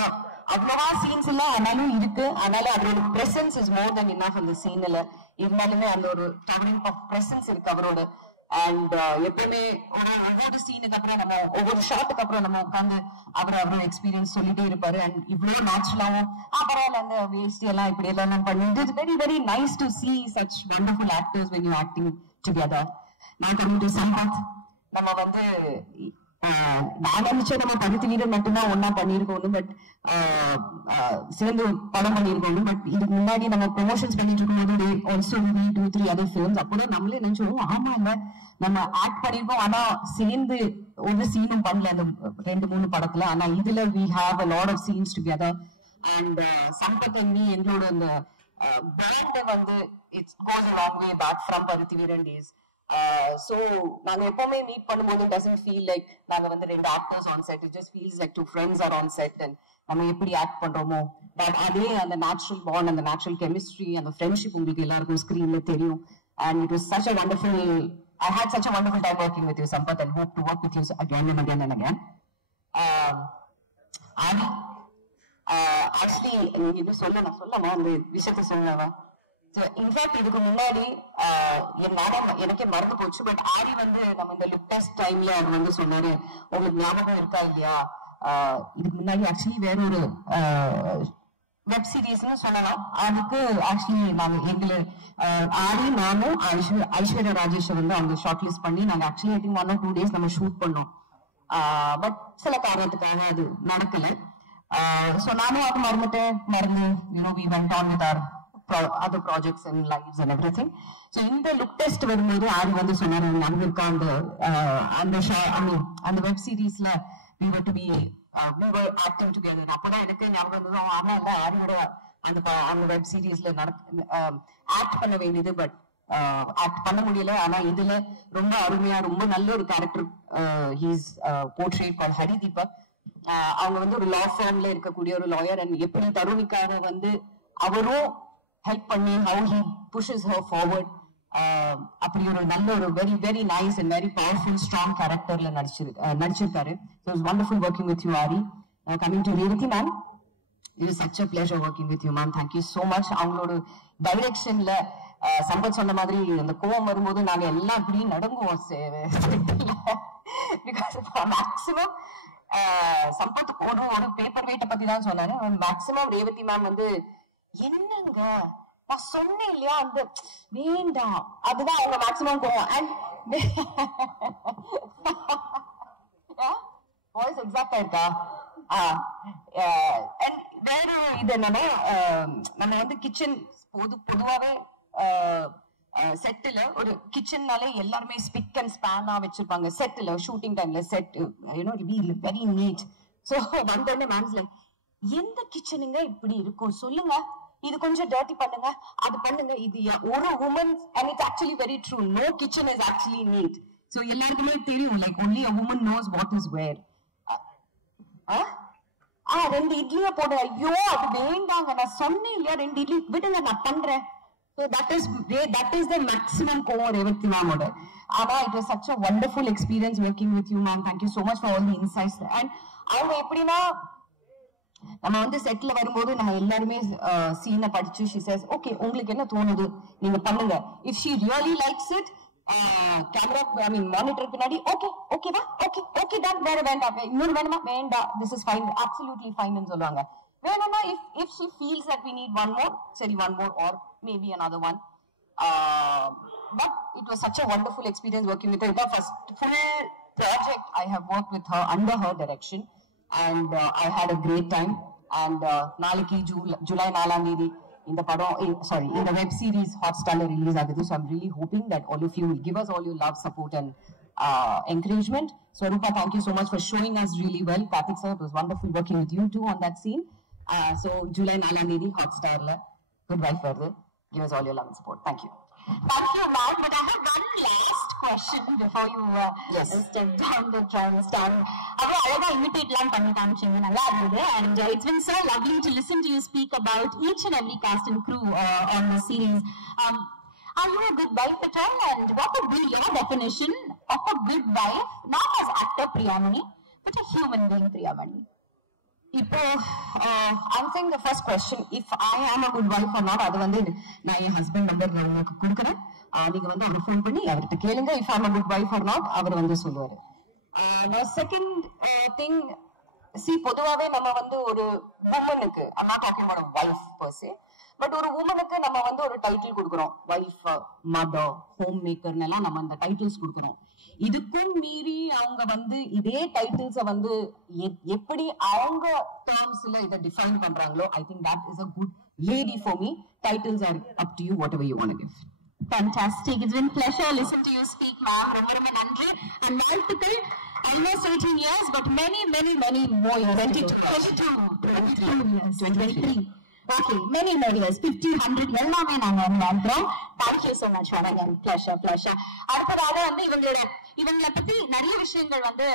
அவ்வளவா சீன்ஸ் இல்ல, ஆனாலும் இருக்கு. அதனால அவரோட presence is more than enough அந்த சீன்ல. இருந்தாலுமே அந்த ஒரு டவரிங் ஆஃப் பிரசன்ஸ் இருக்கு அவரோட. அண்ட் எப்பவுமே ஒவ்வொரு சீனுக்கு அப்புறம் நம்ம ஒவ்வொரு ஷாட்டுக்கு அப்புறம் நம்ம உட்காந்து அவரோட எக்ஸ்பீரியன்ஸ் சொல்லிட்டே இருப்பாரு. அண்ட் இவ்வளவு நேச்சுரலாவும் பரவாயில்ல அந்த வேஸ்ட் எல்லாம் இப்படி எல்லாம் பண்ணிட்டு it's very very nice to see such wonderful actors when you acting together. நான் coming to Sampath, நம்ம வந்து நான் நினைச்சேன் நம்ம பருத்தி வீரன் மட்டும்தான் ஒன்னா பண்ணிருக்கோம், பட் சேர்ந்து படம் பண்ணிருக்கோம். பட் இதுக்கு முன்னாடி நம்ம ப்ரொமோஷன்ஸ் பண்ணிட்டு இருக்கும்போது ஆல்சோ 2-3 அதர் ஃபிலிம்ஸ் அப்போதான் நம்மளே நினைச்சோம் ஆமா இல்ல நம்ம ஆக்ட் பண்ணிருக்கோம், ஆனா சேர்ந்து ஒரு சீனும் பண்ணல அந்த 2-3 படத்துல. ஆனா இதுல we have a lot of scenes together. and Sampath and me எங்களோட அந்த பாண்ட் வந்து it goes a long way back from பருத்தி வீரன் days. So நாங்க எப்பவுமே மீட் பண்ணும்போது doesn't feel like நாங்க வந்து 2 actors on set. It just feels like 2 friends are on set and நம்ம எப்படி ஆக்ட் பண்றோமோ அதே அந்த நேச்சுரல் பாண்ட், அந்த நேச்சுரல் கெமிஸ்ட்ரி, அந்த ஃப்ரெண்ட்ஷிப் உங்களுக்கு எல்லாருக்கும் ஸ்கிரீன்ல தெரியும். And it was such a wonderful, I had such a wonderful time working with you, Sampath, and hope to work with you again and again and again. Actually நீங்க இது சொல்லமா அந்த விஷயத்த சொல்லவா? So இன்ஃபேக்ட் இதுக்கு முன்னாடி எனக்கே மறந்து போச்சு, பட் ஆரி வந்து நம்ம இந்த லுக் டெஸ்ட் டைம்ல அவர் வந்து சொன்னாரு, உங்களுக்கு ஞாபகம் இருக்கா இல்லையா, இதுக்கு முன்னாடி ஆக்சுவலி வேற ஒரு வெப் சீரிஸ்னு சொல்லலாம். அதுக்கு ஆக்சுவலி நாங்க எங்களை ஆரி நானும் ஐஸ்வர்யா ராஜேஷ் வந்து அவங்க ஷார்ட் லிஸ்ட் பண்ணி நாங்க actually I think 1 or 2 days நம்ம ஷூட் பண்ணோம். பட் சில காரணத்துக்காக அது நடக்கல. So நானும் அது மறந்து we went on with our other projects and lives and everything. So in the look test வரும்போது ஆரி வந்து சொன்னாரு நமக்கு அந்த web சீரிஸ்ல we were acting together. அப்பதான் எனக்கு ஞாபகம் இருந்தது, ஆமா இல்ல ஆரியோட அந்த வெப் சீரிஸ்ல ஆக்ட் பண்ண வேண்டியது, பட் ஆக்ட் பண்ண முடியல. ஆனா இதுல ரொம்ப அருமையா ரொம்ப நல்ல ஒரு கேரக்டர் ஹீஸ் போர்ட்ரேட் கால் ஹரி தீபக். அவங்க வந்து ஒரு லா ஃபார்ம்ல இருக்கக்கூடிய ஒரு லாயர். அண்ட் எப்படி தருணிக்காக வந்து அவரும் ஹெல்ப் பண்ணி how he pushes her forward, அப்படி ஒரு நல்ல ஒரு very very nice and very powerful strong கேரக்டர்ல நடிச்சிருக்காரு. So it was wonderful working with you, Ari. Coming to Revathi ma'am, it was such a pleasure working with you ma'am. Thank you so much. அவங்களோட டைரக்ஷன்ல சம்பத் சொன்ன மாதிரி அந்த கோவம் வரும்போது நாங்க எல்லாம் இப்படி நடுங்குவோம். பிகாஸ் மேக்சிமம் சம்பத் ஒரு பேப்பர் வெயிட்ட பத்தி தான் சொன்னாரு. மேக்சிமம் ரேவதி மேம் வந்து என்னங்க நான் சொன்னேன் இல்லையா அந்த வேண்டாம், அதுதான் அவங்க மேக்சிமம் போவோம். அண்ட் வாய்ஸ் எக்ஸாக்டா இருக்கா? அண்ட் வேற இது என்னன்னா நம்ம வந்து கிச்சன் பொதுவாவே செட்டில் ஒரு கிச்சன்னாலே எல்லாருமே ஸ்பிக் அண்ட் ஸ்பேனா வச்சிருப்பாங்க. செட்டில் ஷூட்டிங் டைம்ல செட் வெரி நீட். ஸோ வந்தோடனே மேம்ஸ்ல எந்த கிச்சனுங்க இப்படி இருக்கும் சொல்லுங்க, இது கொஞ்சம் டர்ட்டி பண்ணுங்க, அது பண்ணுங்க. இது ஒரு woman and it's actually very true. No kitchen is actually neat. So எல்லாருக்குமே தெரியும் like only a woman knows what is where. 2 இட்லியை போட ஐயோ அது வேண்டாங்க, நான் சொன்னேன் இல்லையா 2 இட்லி விடுங்க நான் பண்றேன். So that is the maximum core Revathi ma'am order. Ama, it was such a wonderful experience working with you ma'am. Thank you so much for all the insights. And அவங்க எப்படின்னா நம்ம வந்து செட்ல வரும்போது நம்ம எல்லாருமே சீனை படிச்சு she says okay உங்களுக்கு என்ன தோணுது நீங்க பண்ணுங்க. If she really likes it, camera monitor பின்னாடி ஓகேவா ஓகே டன் வேற வேண்டாம் இன்னொரு வேணுமா வேண்டாம் this is fine absolutely fine ன்னு சொல்லுவாங்க. வேணும்னா if she feels that we need one more, sorry, one more or maybe another one. But it was such a wonderful experience working with her. The first full project I have worked with her under her direction, and I had a great time. And naliki July 4th in the in the web series Hotstar release agudhu. So I'm really hoping that all of you will give us all your love, support and encouragement. Swarupa, thank you so much for showing us really well. Karthik sir, it was wonderful working with you too on that scene. So July 4th Hotstar la Good Wife varudhu. Give us all your love and support. Thank you. Thank you, ma'am. But I have one last question before you step down the stand. I imitate and it's been so lovely to listen to you speak about each and every cast and crew on the series. Are you a good wife at all? And what would be your definition of a good wife, not as actor Priyamani, but a human being Priyamani? Answering the first question, if I am a good wife or not, அது வந்து நான் என் husband number உங்களுக்கு கொடுக்குறேன். நீங்க வந்து அவர் phone பண்ணி அவர்கிட்ட கேளுங்க. if I'm a good wife or not அவர் வந்து சொல்லுவாரு. The second thing, see, பொதுவாவே நம்ம வந்து ஒரு womanக்கு, I'm not talking about a wife per se, but ஒரு womanக்கு நம்ம வந்து ஒரு டைட்டில் கொடுக்குறோம். wife, mother, homemaker எல்லாம் நம்ம அந்த டைட்டில்ஸ் கொடுக்குறோம். இதுக்கும் மீறி அவங்க வந்து இதே டைட்டில்ஸ வந்து எப்படி அவங்க டேர்ம்ஸ்ல இத டிஃபைன் பண்றாங்களோ, I think that is a good lady for me. Titles are up to you, whatever you want to give. Fantastic. It's been a pleasure listening to you speak, ma'am. ரொம்ப நன்றி. And வாழ்த்துக்கள். Almost 18 years, but many more years. 22 years. 23. Okay, many years. 50, 100 எல்லாமே நாங்க நம்புறோம். Thank you so much for again. Pleasure. அடுத்ததாக வந்து இவங்களை பத்தி நிறைய விஷயங்கள் வந்து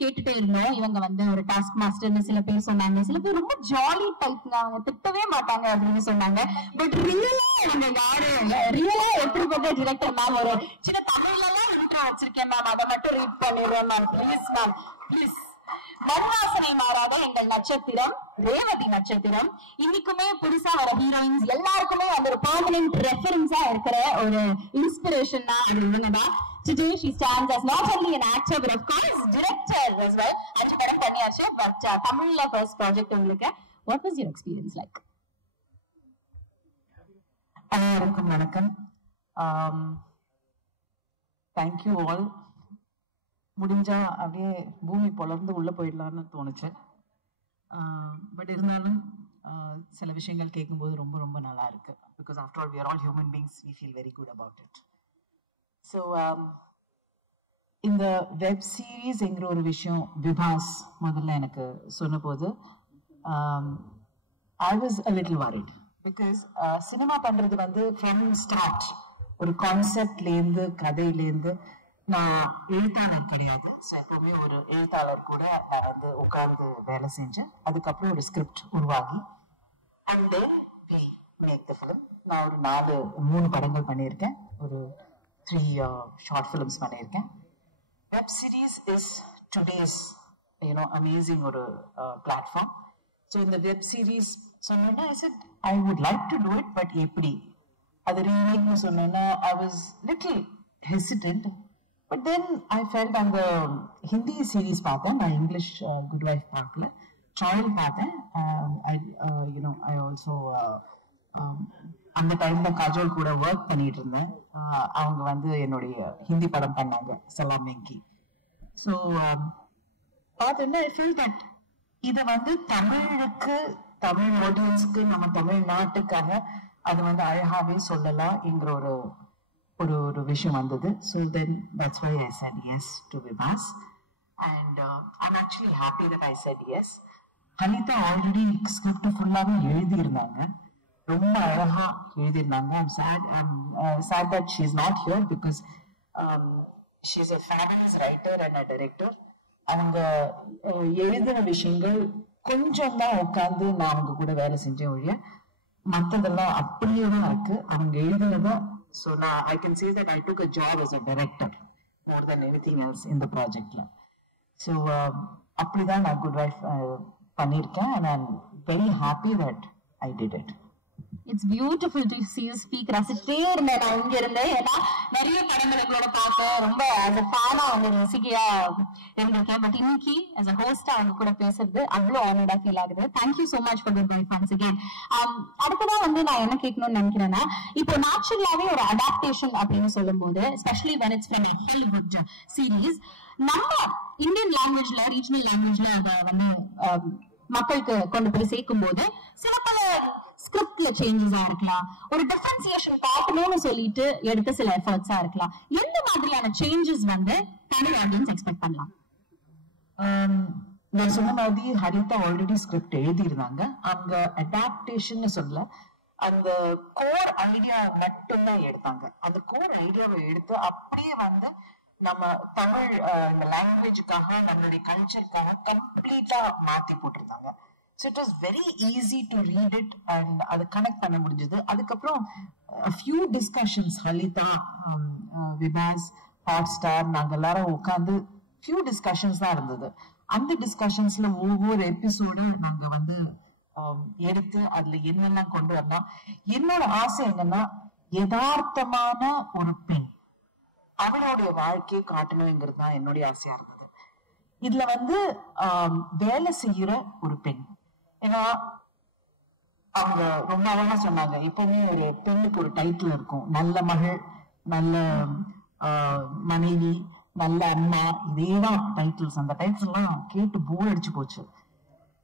கேட்டுட்டே இருந்தோம். இவங்க வந்து ஒரு டாஸ்க் மாஸ்டர்னு சில பேர் சொன்னாங்க. சில பேர் ரொம்ப ஜாலி டைப்ங்க, அவங்க திட்டவே மாட்டாங்க அப்படின்னு சொன்னாங்க. பட் ரியலா இவங்க யாரு, ரியலா எப்படிப்பட்ட டிரெக்டர் மேம்? ஒரு சின்ன தமிழ்ல எல்லாம் இன்ட்ரோ வச்சிருக்கேன் மேம், அதை மட்டும் ரீட் பண்ணிடுறேன் மேம். Please ma'am, please. மண்வாசனை மாறாத எங்கள் நட்சத்திரம் ரேவதி நட்சத்திரம். இன்னைக்குமே புதுசா வர ஹீரோயின்ஸ் எல்லாருக்குமே அந்த ஒரு பெர்மனன்ட் ரெஃபரன்ஸா இருக்கிற ஒரு இன்ஸ்பிரேஷன் தான் அது இவங்கதான். Today she stands as not only an actor but of course director as well. 5 படம் பண்ணியாச்சு. பட் தமிழ்ல ஃபர்ஸ்ட் ப்ராஜெக்ட் உங்களுக்கு. What was your experience like? அனைவருக்கும் வணக்கம். Thank you all. முடிஞ்சா அப்படியே பூமி பொலர்ந்து உள்ள போயிடலான்னு தோணுச்சு. பட் இருந்தாலும் சில விஷயங்கள் கேட்கும்போது ரொம்ப நல்லா இருக்கு. Because after all we are all human beings, we feel very good about it. So இந்த வெப் சீரீஸ்ங்கிற ஒரு விஷயம் விபாஸ் முதல்ல எனக்கு சொன்ன போது I was a little worried. Because cinema பண்றது வந்து ஃப்ரம் ஸ்டார்ட் ஒரு கான்செப்ட்லேருந்து கதையிலேருந்து, நான் எழுத்தாளர் கிடையாது. ஸோ எப்பவுமே ஒரு எழுத்தாளர் கூட நான் வந்து உட்கார்ந்து வேலை செஞ்சேன். அதுக்கப்புறம் ஒரு ஸ்கிரிப்ட் உருவாகி and then we make the film. நான் ஒரு 3 படங்கள் பண்ணியிருக்கேன், ஒரு 3 ஷார்ட் ஃபிலிம்ஸ் பண்ணியிருக்கேன். Web series is today's amazing ஒரு பிளாட்ஃபார்ம். ஸோ இந்த வெப் சீரிஸ் சொன்னேன்னா I said I would like to do it, but எப்படி அது ரீமேக்னு சொன்னேன்னா I was little hesitant. But then I felt அந்த ஹிந்தி சீரீஸ் பார்த்தேன். நான் இங்கிலீஷ் குட் வைஃப் பார்க்கல, ட்ரையல் பார்த்தேன். I also அந்த டைம்ல காஜோல் கூட ஒர்க் பண்ணிட்டு இருந்தேன். அவங்க வந்து என்னுடைய ஹிந்தி படம் பண்ணாங்க, சலாம் மெங்கி. ஸோ பார்த்தேன்னா I felt that இதை வந்து தமிழுக்கு, தமிழ் ஆடியன்ஸ்க்கு, நம்ம தமிழ்நாட்டுக்காக அது வந்து அழகாவே சொல்லலாம்ங்கிற ஒரு விஷயம் வந்தது. So then that's why I said yes to Vibhas, and I'm actually happy that I said yes. Hanitha already script ஃபுல்லாவே எழுதியிருந்தாங்க, ரொம்ப அழகா எழுதியிருந்தாங்க. I'm sad that she is not here because she is a fabulous writer and a director. அவங்க எழுதின விஷயங்கள் கொஞ்சம் தான் உட்காந்து நான் அவங்க கூட வேலை செஞ்சேன் ஒழிய மற்றதெல்லாம் அப்படியே தான் இருக்கு அவங்க எழுதினதான். So now I can say that I took a job as a director more than anything else in the project. So அப்படிதான் நான் குட் வைஃப் பண்ணியிருக்கேன், and I'm very happy that I did it. It's beautiful to see you speak. ரசிச்சிட்டே இருந்தேன் நான் இங்க இருந்தேன். ஏன்னா நிறைய படங்களோட பார்க்க ரொம்ப அந்த ஃபேனா வந்து ரசிகையா இருந்திருக்கேன். பட் இன்னைக்கு as a host அவங்க கூட பேசுறது அவ்வளோ ஆனர்டா ஃபீல் ஆகுது. Thank you so much for good once again. அடுத்ததா வந்து நான் என்ன கேட்கணும்னு நினைக்கிறேன்னா, இப்போ நேச்சுரலாவே ஒரு அடாப்டேஷன் அப்படின்னு சொல்லும் போது, especially when it's from a Hollywood series, நம்ம இந்தியன் லாங்குவேஜ்ல ரீஜனல் லாங்குவேஜ்ல அதை வந்து மக்களுக்கு கொண்டு போய் சேர்க்கும் போது சில பல ஸ்கிரிப்ட்ல சேஞ்சஸா இருக்கலாம், ஒரு டிஃபரன்சியேஷன் காட்டணும்னு சொல்லிட்டு எடுத்த சில எஃபர்ட்ஸா இருக்கலாம். எந்த மாதிரியான சேஞ்சஸ் வந்து தமிழ் ஆடியன்ஸ் எக்ஸ்பெக்ட் பண்ணலாம்? நான் சொன்ன மாதிரி ஹரிதா ஆல்ரெடி ஸ்கிரிப்ட் எழுதியிருந்தாங்க. அங்க அடாப்டேஷன் சொல்ல அந்த கோர் ஐடியா மட்டும்தான் எடுத்தாங்க. அந்த கோர் ஐடியாவை எடுத்து அப்படியே வந்து நம்ம தமிழ் இந்த லாங்குவேஜுக்காக நம்மளுடைய கல்ச்சருக்காக கம்ப்ளீட்டா மாத்தி போட்டிருந்தாங்க. So it was very easy to read it and அதை கனெக்ட் பண்ண முடிஞ்சது. அதுக்கப்புறம் few discussions Halitha, விபாஸ், hot star நாங்கள் எல்லாரும் உட்காந்து ஃபியூ டிஸ்கஷன்ஸ் தான் இருந்தது. அந்த டிஸ்கஷன்ஸ்ல ஒவ்வொரு எபிசோடு நாங்க வந்து எடுத்து அதுல என்னெல்லாம் கொண்டு வரலாம். என்னோட ஆசை என்னன்னா, யதார்த்தமான ஒரு பெண் அவளுடைய வாழ்க்கையை காட்டணுங்கிறது தான் என்னுடைய ஆசையா இருந்தது. இதுல வந்து வேலை செய்யற ஒரு பெண், ஏன்னா அவங்க ரொம்ப அழகா சொன்னாங்க, இப்பவுமே ஒரு பெண்ணுக்கு ஒரு டைட்டில் இருக்கும், நல்ல மகள், நல்ல மனைவி, நல்ல அம்மா, இதேதான் டைட்டில்ஸ். அந்த டைட்டில்ஸ் எல்லாம் கேட்டு போர் அடிச்சு போச்சு.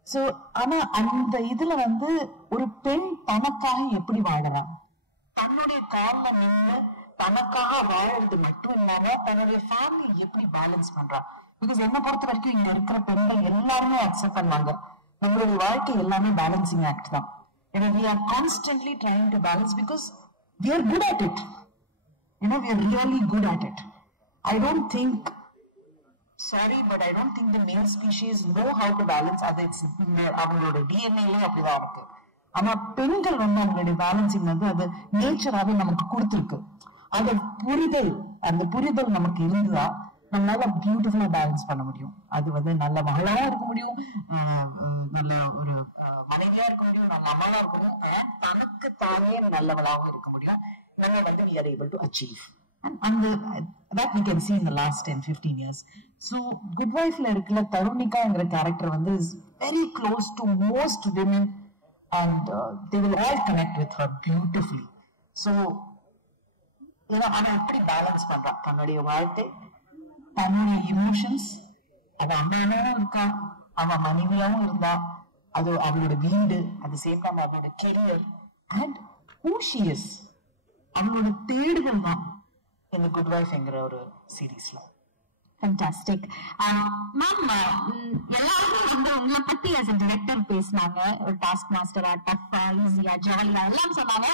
சோ ஆனா அந்த இதுல வந்து ஒரு பெண் தனக்காக எப்படி வாழறான், தன்னுடைய கால்ல நின்று தனக்காக வாழறது மட்டும் இல்லாம தன்னுடைய ஃபேமிலி எப்படி பேலன்ஸ் பண்றா. பிகாஸ் என்ன பொறுத்த வரைக்கும் இங்க இருக்கிற பெண்கள் எல்லாருமே அக்செப்ட் பண்ணுவாங்க, நம்மளுடைய வாழ்க்கை எல்லாமே பேலன்சிங் ஆக்ட் தான். we are constantly trying to balance because we are good at it. We are really good at it. I don't think, sorry, but I don't think the male species know how to balance. அது அவங்களோட டிஎன்ஏலயே அப்படிதான் இருக்கு. ஆனா பெண்கள் வந்து அவங்களுடைய balancing வந்து அது நேச்சராவே நமக்கு கொடுத்துருக்கு. அந்த புரிதல் நமக்கு இருந்தா நம்மளால பியூட்டிஃபுல்லா பேலன்ஸ் பண்ண முடியும். அது வந்து நல்ல மகளாவும் இருக்க முடியும், நல்ல ஒரு மனைவியா இருக்க முடியும், நல்ல அம்மாவா இருக்க முடியும், தனக்கு தானே நல்லவளாகவும் இருக்க முடியும். நம்ம வந்து we are able to achieve. And that we can see in the last 10-15 years. So Good Wife-ல இருக்கிற தருணிகாங்கிற கேரக்டர் வந்து is very close to most women and they will all connect with her beautifully. So அவன் எப்படி balance பண்றான் தன்னுடைய வாழ்க்கை, தன்னுடைய emotions, அவன் அம்மாவும் இருக்கா, அவன் மனைவியாவும் இருந்தா, அது அவளோட வீடு, அது சேம் டைம் அவளோட career and who she is, அவளோட தேடுதல் தான் இந்த குட் வைஃப்ங்கிற ஒரு சீரீஸ்ல. Fantastic. மேம், எல்லாரும் வந்து உங்களை பத்தி as a director பேசினாங்க, ஒரு டாஸ்க் மாஸ்டரா, டஃபா, ஈஸியா, ஜாலியா எல்லாம் சொன்னாங்க.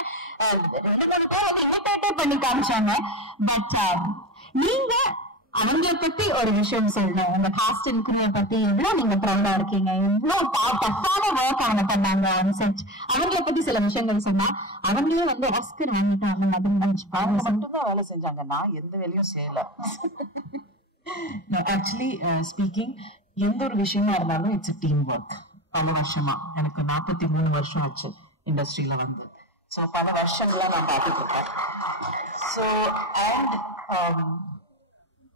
ரெண்டு மூணு பேர் இமிட்டேட் பண்ணி காமிச்சாங்க. பட் நீங்க அவங்களை பத்தி ஒரு விஷயம் சொல்லணும். உங்க காஸ்ட் அண்ட் க்ரூவை பத்தி எவ்வளவு நீங்க ப்ரௌடா இருக்கீங்க, எவ்வளவு டஃப்பான ஒர்க் அவங்க பண்ணாங்க ஆன் செட், அவங்களை பத்தி சில விஷயங்கள் சொன்னா அவங்களே வந்து ஆஸ்கர் வாங்கிட்டாங்க அப்படின்னு மட்டும்தான் வேலை செஞ்சாங்க, நான் எந்த வேலையும் செய்யல. ஆக்சுவலி ஸ்பீக்கிங், எந்த ஒரு விஷயமா இருந்தாலும் இட்ஸ் a டீம் ஒர்க். பல வருஷமா, எனக்கு 43 வருஷம் ஆச்சு இண்டஸ்ட்ரியில வந்து. ஸோ பல வருஷங்களா நான் பார்த்துட்டு இருக்கேன். So and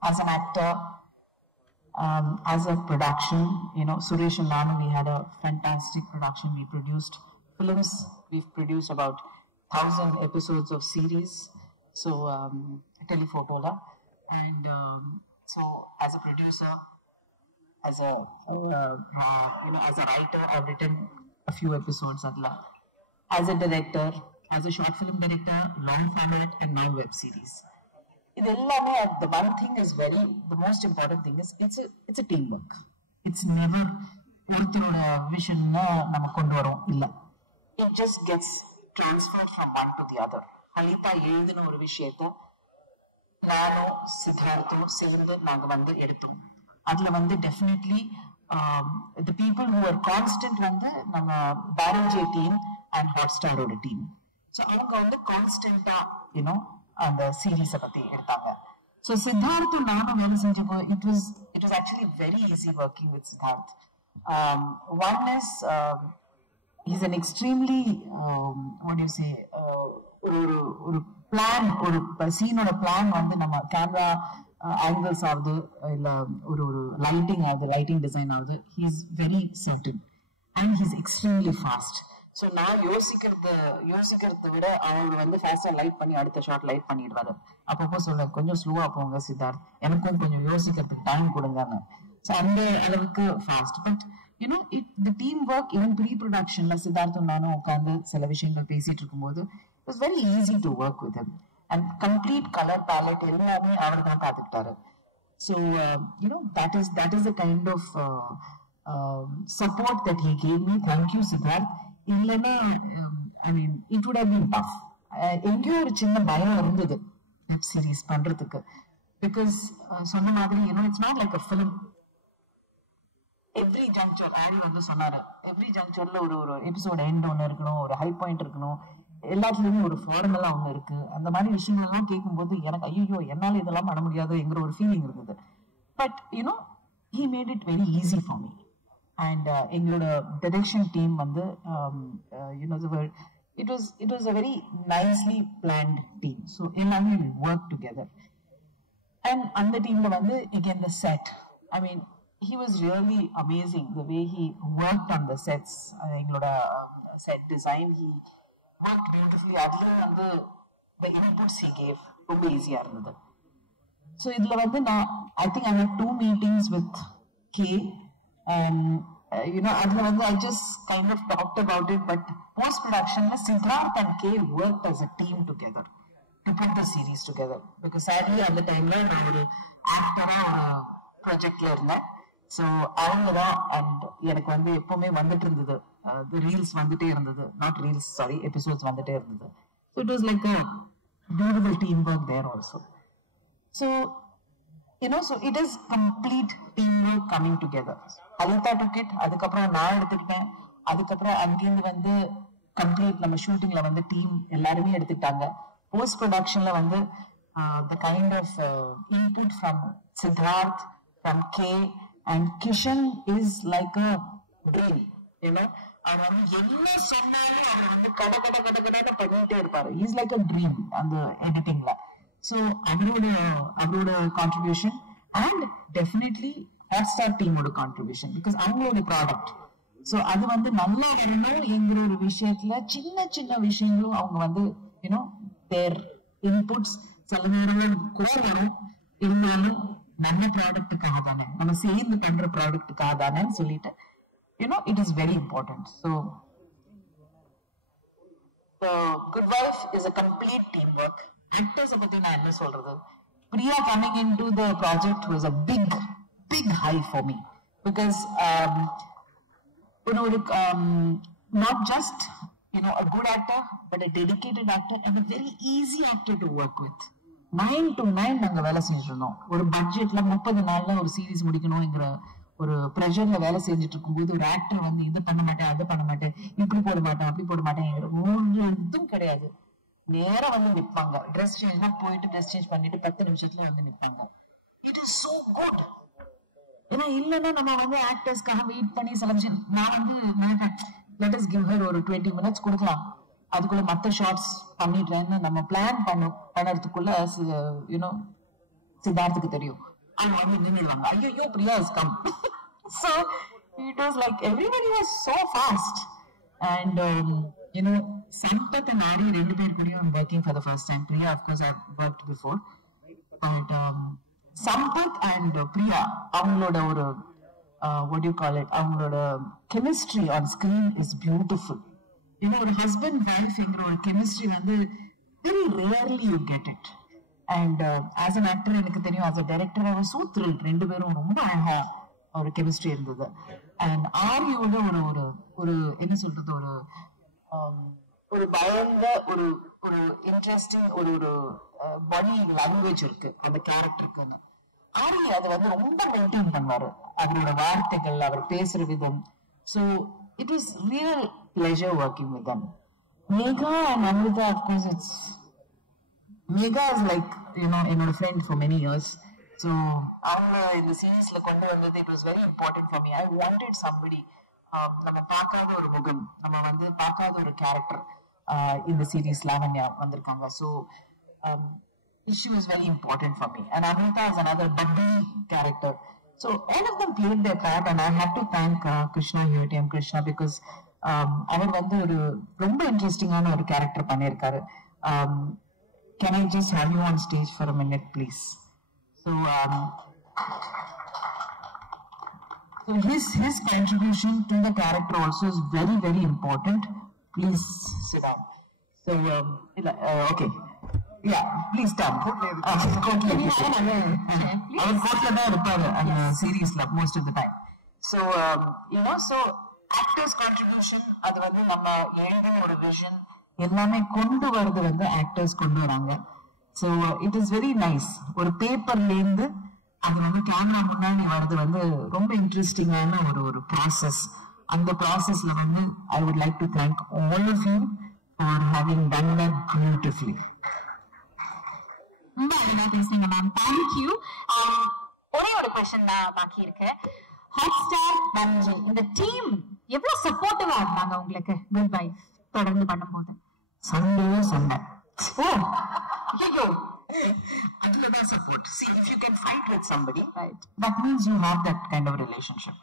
as an actor, as a production, Suresh and Nanu, we had a fantastic production. We produced films. We've produced about 1,000 episodes of series. So Telephotola, and so as a producer, as a as a writer, I've written a few episodes. As a director, as a short film director, long format, and now web series. இது எல்லாமே the one thing is the most important thing is it's a teamwork. It's never ஒருத்தரோட vision நம்ம கொண்டு வரோம் இல்ல, it just gets transferred from one to the other. Halitha எழுதின ஒரு விஷயத்தை நானும் சித்தார்த்தும் சேர்ந்து நாங்க வந்து எடுத்தோம். அதுல வந்து definitely the people who are constant வந்து நம்ம பாரஞ்சே டீம் அண்ட் ஹாட்ஸ்டாரோட டீம். ஸோ அவங்க வந்து கான்ஸ்டன்டா அந்த சீரீஸை பத்தி எடுத்தாங்க. ஸோ சித்தார்த்தும் நானும் வேலை செஞ்சப்போ it was actually very easy working with Siddharth. One is he's an extremely what do you say ஒரு பிளான், ஒரு சீனோட பிளான் வந்து நம்ம கேமரா ஆங்கிள்ஸ் ஆகுது, இல்ல ஒரு லைட்டிங் ஆகுது, லைட்டிங் டிசைன் ஆகுது, he is very certain and he is extremely fast. So நான் யோசிக்கிறத விட அவங்க வந்து ஃபாஸ்டா லைட் பண்ணி அடுத்த ஷாட் லைட் பண்ணிடுவாரு. அப்பப்போ சொல்ல கொஞ்சம் ஸ்லோவா போங்க சித்தார்த், எனக்கும் கொஞ்சம் யோசிக்கிறதுக்கு டைம் கொடுங்கன்னு. ஸோ அந்த அளவுக்கு fast. But you know the team work even pre ப்ரொடக்ஷன்ல சித்தார்த்தும் நானும் உட்காந்து சில விஷயங்கள் பேசிட்டு இருக்கும்போது it was very easy to work with him. And complete colour palette எல்லாமே அவர் தான் பார்த்துக்கிட்டாரு. So you know that is the kind of support that he gave me. Thank you Siddharth. இல்லைன்னா I mean it would have been tough. எங்கேயோ ஒரு சின்ன பயம் இருந்தது வெப் சீரிஸ் பண்றதுக்கு. பிகாஸ் சொன்ன மாதிரி it's not like a film. Every juncture ஆடி வந்து சொன்னாரு, எவ்ரி ஜங்க்சர்ல ஒரு எபிசோட் எண்ட் ஒன்று இருக்கணும், ஒரு ஹை பாயிண்ட் இருக்கணும், எல்லாத்துலயுமே ஒரு ஃபார்முலா ஒன்று இருக்கு. அந்த மாதிரி விஷயங்கள் எல்லாம் கேட்கும்போது எனக்கு ஐயோ என்னால இதெல்லாம் பண்ண முடியாதுங்கிற ஒரு ஃபீலிங் இருந்தது. But he made it very easy for me. And எங்களோட ப்ரொடக்ஷன் டீம் வந்து it was a very nicely planned team. So எல்லாமே we work together. And அந்த டீம்ல வந்து again the set, I mean he was really amazing the way he worked on the sets. எங்களோட set design he worked beautifully. அதுல வந்து the inputs he gave ரொம்ப ஈஸியா இருந்தது. So இதுல வந்து நான் I think I had 2 meetings with K and அதுல வந்து I just kind of talked about it, but post production Siddharth and K worked as a team together to put the series together. Because sadly at the time நான் ஒரு ஆக்டரா ஒரு ப்ராஜெக்ட்ல இருந்தேன். So அவங்க தான் and எனக்கு வந்து எப்பவுமே வந்துட்டு இருந்தது, ரீல்ஸ் வந்துட்டே இருந்தது, நாட் ரீல்ஸ் சாரி எபிசோட்ஸ் வந்துட்டே இருந்தது. So it was like a beautiful team work there also. So so it is complete teamwork coming together. Alita took it, அதுக்கப்புறம் நான் எடுத்துக்கிட்டேன், அதுக்கப்புறம் அங்கிருந்து வந்து கம்ப்ளீட் நம்ம ஷூட்டிங்ல வந்து டீம் எல்லாருமே எடுத்துக்கிட்டாங்க. போஸ்ட் ப்ரொடக்ஷன்ல வந்து the kind of input from Siddharth, from K and Kishan is like a dream. அவர் வந்து என்ன சொன்னாலும் அவர் வந்து கடை பண்ணிட்டே இருப்பாரு. He's like a dream அந்த எடிட்டிங்ல. So அவரோட contribution and definitely Hotstar team ஓட contribution because அவங்களோட ப்ராடக்ட். ஸோ அது வந்து நல்லா வரணும் என்கிற ஒரு விஷயத்துல சின்ன சின்ன விஷயங்களும் அவங்க வந்து their inputs சில நேரங்கள் கூட வரும், இருந்தாலும் நம்ம ப்ராடக்டுக்காக தானே, நம்ம சேர்ந்து பண்ற ப்ராடக்டுக்காக தானேன்னு சொல்லிட்டு it is very important. So the Good Wife is a complete teamwork. Actors பத்தி நான் என்ன சொல்றது, Priya coming into the project was a big high for me because not just a good actor but a dedicated actor and a very easy actor to work with. 9 to 9 நாங்க வேலை செஞ்சிருந்தோம். ஒரு பட்ஜெட்ல 30 நாள்ல ஒரு சீரீஸ் முடிக்கணும்ங்கிற ஒரு ப்ரெஷர்ல வேலை செஞ்சுட்டு இருக்கும்போது ஒரு ஆக்டர் வந்து இது பண்ண மாட்டேன், அது பண்ண மாட்டேன், இப்படி போட மாட்டேன், அப்படி போட மாட்டேங்கிற ஒரு இதுவும் கிடையாது. நேரா வந்து நிற்பாங்க, ட்ரெஸ் சேஞ்ச்னா போயிட்டு ட்ரெஸ் சேஞ்ச் பண்ணிட்டு 10 நிமிஷத்துல வந்து நிற்பாங்க. It is so good. ஏன்னா இல்லைன்னா நம்ம வந்து ஆக்டர்ஸ்க்காக வெயிட் பண்ணி சில விஷயம் நான் வந்து லெட் அஸ் கிவ் ஹர் ஒரு 20 மினிட்ஸ் கொடுக்கலாம், அதுக்குள்ள மற்ற ஷார்ட்ஸ் பண்ணிடுறேன்னு நம்ம பிளான் பண்ணறதுக்குள்ள சித்தார்த்துக்கு தெரியும். அவங்க வந்து நின்றுடுவாங்க, ஐயோ Priya is come. So it was like everybody was so fast and Sampath and Adi ரெண்டு பேர் கூடயும் I'm working for the first time. Priya of course I've worked before but Sampath and Priya அவங்களோட ஒரு what do you call it, அவங்களோட chemistry on screen is beautiful. ஒரு husband wife என்கிற ஒரு chemistry வந்து very rarely you get it. And as an actor எனக்கு தெரியும், as a director I was so thrilled. ரெண்டு பேரும் ரொம்ப அழகா ஒரு கெமிஸ்ட்ரி இருந்தது. அண்ட் ஆரியோட ஒரு என்ன சொல்றது, ஒரு பயந்த ஒரு இன்ட்ரெஸ்டிங் ஒரு பாடி லாங்குவேஜ் இருக்கு அந்த கேரக்டருக்குன்னு. ஆரி அதை வந்து ரொம்ப மெயின்டைன் பண்ணுவாரு, அவரோட வார்த்தைகள், அவர் பேசுற விதம். So it was real pleasure working with them. Megha and Amrita of course it's Megha is like என்னோட friend for many years. So அவங்க இந்த சீரீஸ்ல கொண்டு வந்தது it was very important for me. I wanted somebody நம்ம பார்க்காத ஒரு முகம், நம்ம வந்து பார்க்காத ஒரு கேரக்டர் இந்த சீரீஸ் லாவண்யா வந்திருக்காங்க. So she was very important for me, and Amrita is another bubbly character. So all of them played their part, and I had to thank Krishna here, TM Krishna, because அவர் வந்து ஒரு ரொம்ப இன்ட்ரெஸ்டிங்கான ஒரு character பண்ணியிருக்காரு. Can I just have you on stage for a minute, please? So so his contribution to the character also is very, very important. Please sit down. So okay, yeah, please stand. அவர் கோட்ல தான் இருப்பாரு அந்த சீரீஸ்ல most of the time. So so actors contribution, அது வந்து நம்ம எழுதின ஒரு விஷன் எல்லாமே கொண்டு வரது வந்து ஆக்டர்ஸ் கொண்டு வராங்க. So it is very nice. ஒரு பேப்பர்ல இருந்து அது வந்து கேமரா முன்னாடி வர்றது வந்து ரொம்ப இன்ட்ரெஸ்டிங்கான ஒரு ப்ராசஸ். அந்த ப்ராசஸ்ல வந்து I would like to thank all of you for having done that beautifully. ரொம்ப அழகா பேசுறீங்க மேம், தேங்க்யூ. ஒரே ஒரு கொஸ்டின் தான் பாக்கி இருக்கு. ஹாட்ஸ்டார் மஞ்சு இந்த டீம் எவ்வளவு சப்போர்ட்டிவா இருந்தாங்க உங்களுக்கு குட் பை தொடர்ந்து பண்ணும்போது? சண்டை ஓ ஐயோ அதுலதான் support. See, if you can fight with somebody, right, that means you have that kind of relationship.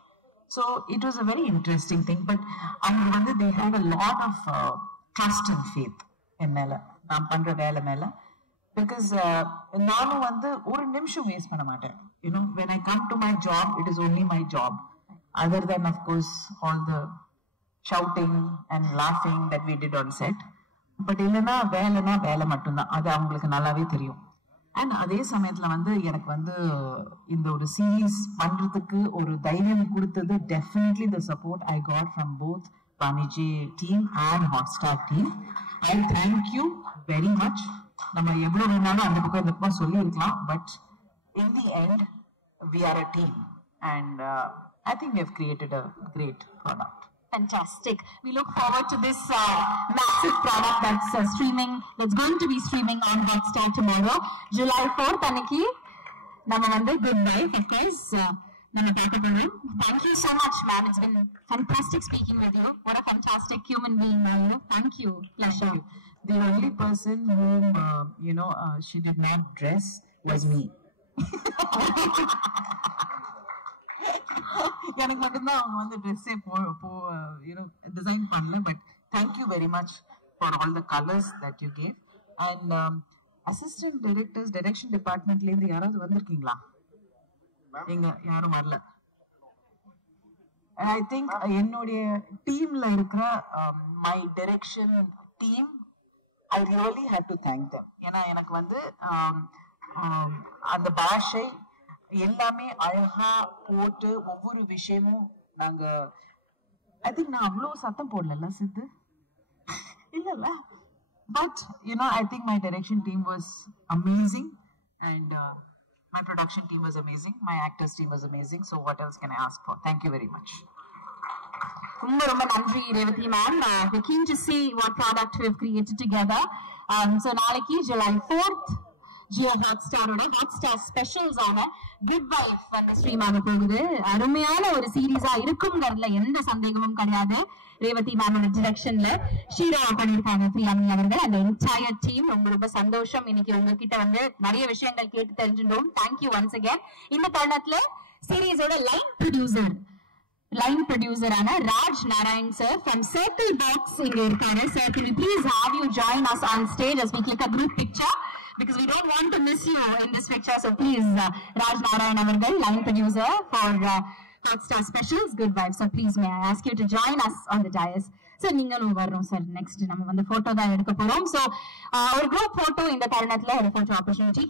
So it was a very interesting thing, but அவங்க வந்து they had a lot of trust and faith என் மேல, நான் பண்ற வேலை மேல. Because நானும் வந்து ஒரு நிமிஷம் வேஸ்ட் பண்ண மாட்டேன். When I come to my job, it is only my job, other than of course all the shouting and laughing that we did on set. But இல்லைன்னா வேலை மட்டும்தான், அது அவங்களுக்கு நல்லாவே தெரியும். அண்ட் அதே சமயத்துல வந்து எனக்கு வந்து இந்த ஒரு சீரீஸ் பண்றதுக்கு ஒரு தைரியம் கொடுத்தது definitely the support I got from both Vaniji team and Hotstar team. I thank you very much. நம்ம எவ்வளவு வேணாலும் அந்த பக்கம் இந்த பக்கம் சொல்லியிருக்கலாம், but in the end we are a team and I think we have created a great product. Fantastic. We look forward to this massive product that's streaming. It's going to be streaming on Hotstar tomorrow, July 4th. Aniki, nama vandu good life, of course. Nama paaka porom. Thank you so much, ma'am. It's been fantastic speaking with you. What a fantastic human being are you. Thank you. Pleasure. The only person whom she did not dress was me. எனக்கு மட்டும்தான் அவங்க வந்து ட்ரெஸ்ஸே design பண்ணல. But thank you very much for all the colours that you gave. And assistant directors direction டிபார்ட்மெண்ட்ல இருந்து யாராவது வந்திருக்கீங்களா? எங்க யாரும் வரல. ஐ திங்க் என்னுடைய டீம்ல இருக்கிற my direction team, I really have to thank them. ஏன்னா எனக்கு வந்து அந்த பாஷை எல்லாமே அழகா போட்டு ஒவ்வொரு விஷயமும் நாங்க ஐ திங்க் நான் அவ்வளவு சத்தம் போடல சித்து இல்லல்ல. But I think my direction team was amazing and my production team was amazing, my actors team was amazing. So what else can I ask for? Thank you very much. ரொம்ப ரொம்ப நன்றி Revathi ma'am. We're keen to see what product we have created together. So நாளைக்கு July 4th Jio ஹாட்ஸ்டாரோட Hotstar specials ஆன good wife வந்து stream ஆக போகுது. அருமையான ஒரு சீரீஸா இருக்கும்ங்கிறதுல எந்த சந்தேகமும் கிடையாது. ரேவதி மேமோட டிரெக்ஷன்ல ஷீரோ பண்ணிருக்காங்க பிரியாமணி அவர்கள், அந்த என்டையர் டீம். ரொம்ப ரொம்ப சந்தோஷம். இன்னைக்கு உங்ககிட்ட வந்து நிறைய விஷயங்கள் கேட்டு தெரிஞ்சுட்டோம். Thank you once again. இந்த தருணத்துல சீரீஸோட லைன் ப்ரொடியூசரான Raj Narayan sir from circle box இங்க இருக்காரு. Sir, can we please have you join us on stage as we click a group picture? Because we don't want to miss you in this picture. So please, Raj Narayan avargal, line producer for Hotstar Specials, Good Vibes. So please, may I ask you to join us on the dais. So நீங்களும் வரணும் sir. Next நம்ம வந்து photo தான் எடுக்க போறோம். So ஒரு group photo இந்த தருணத்துல ஒரு போட்டோ ஆப்பர்ச்சுனிட்டி.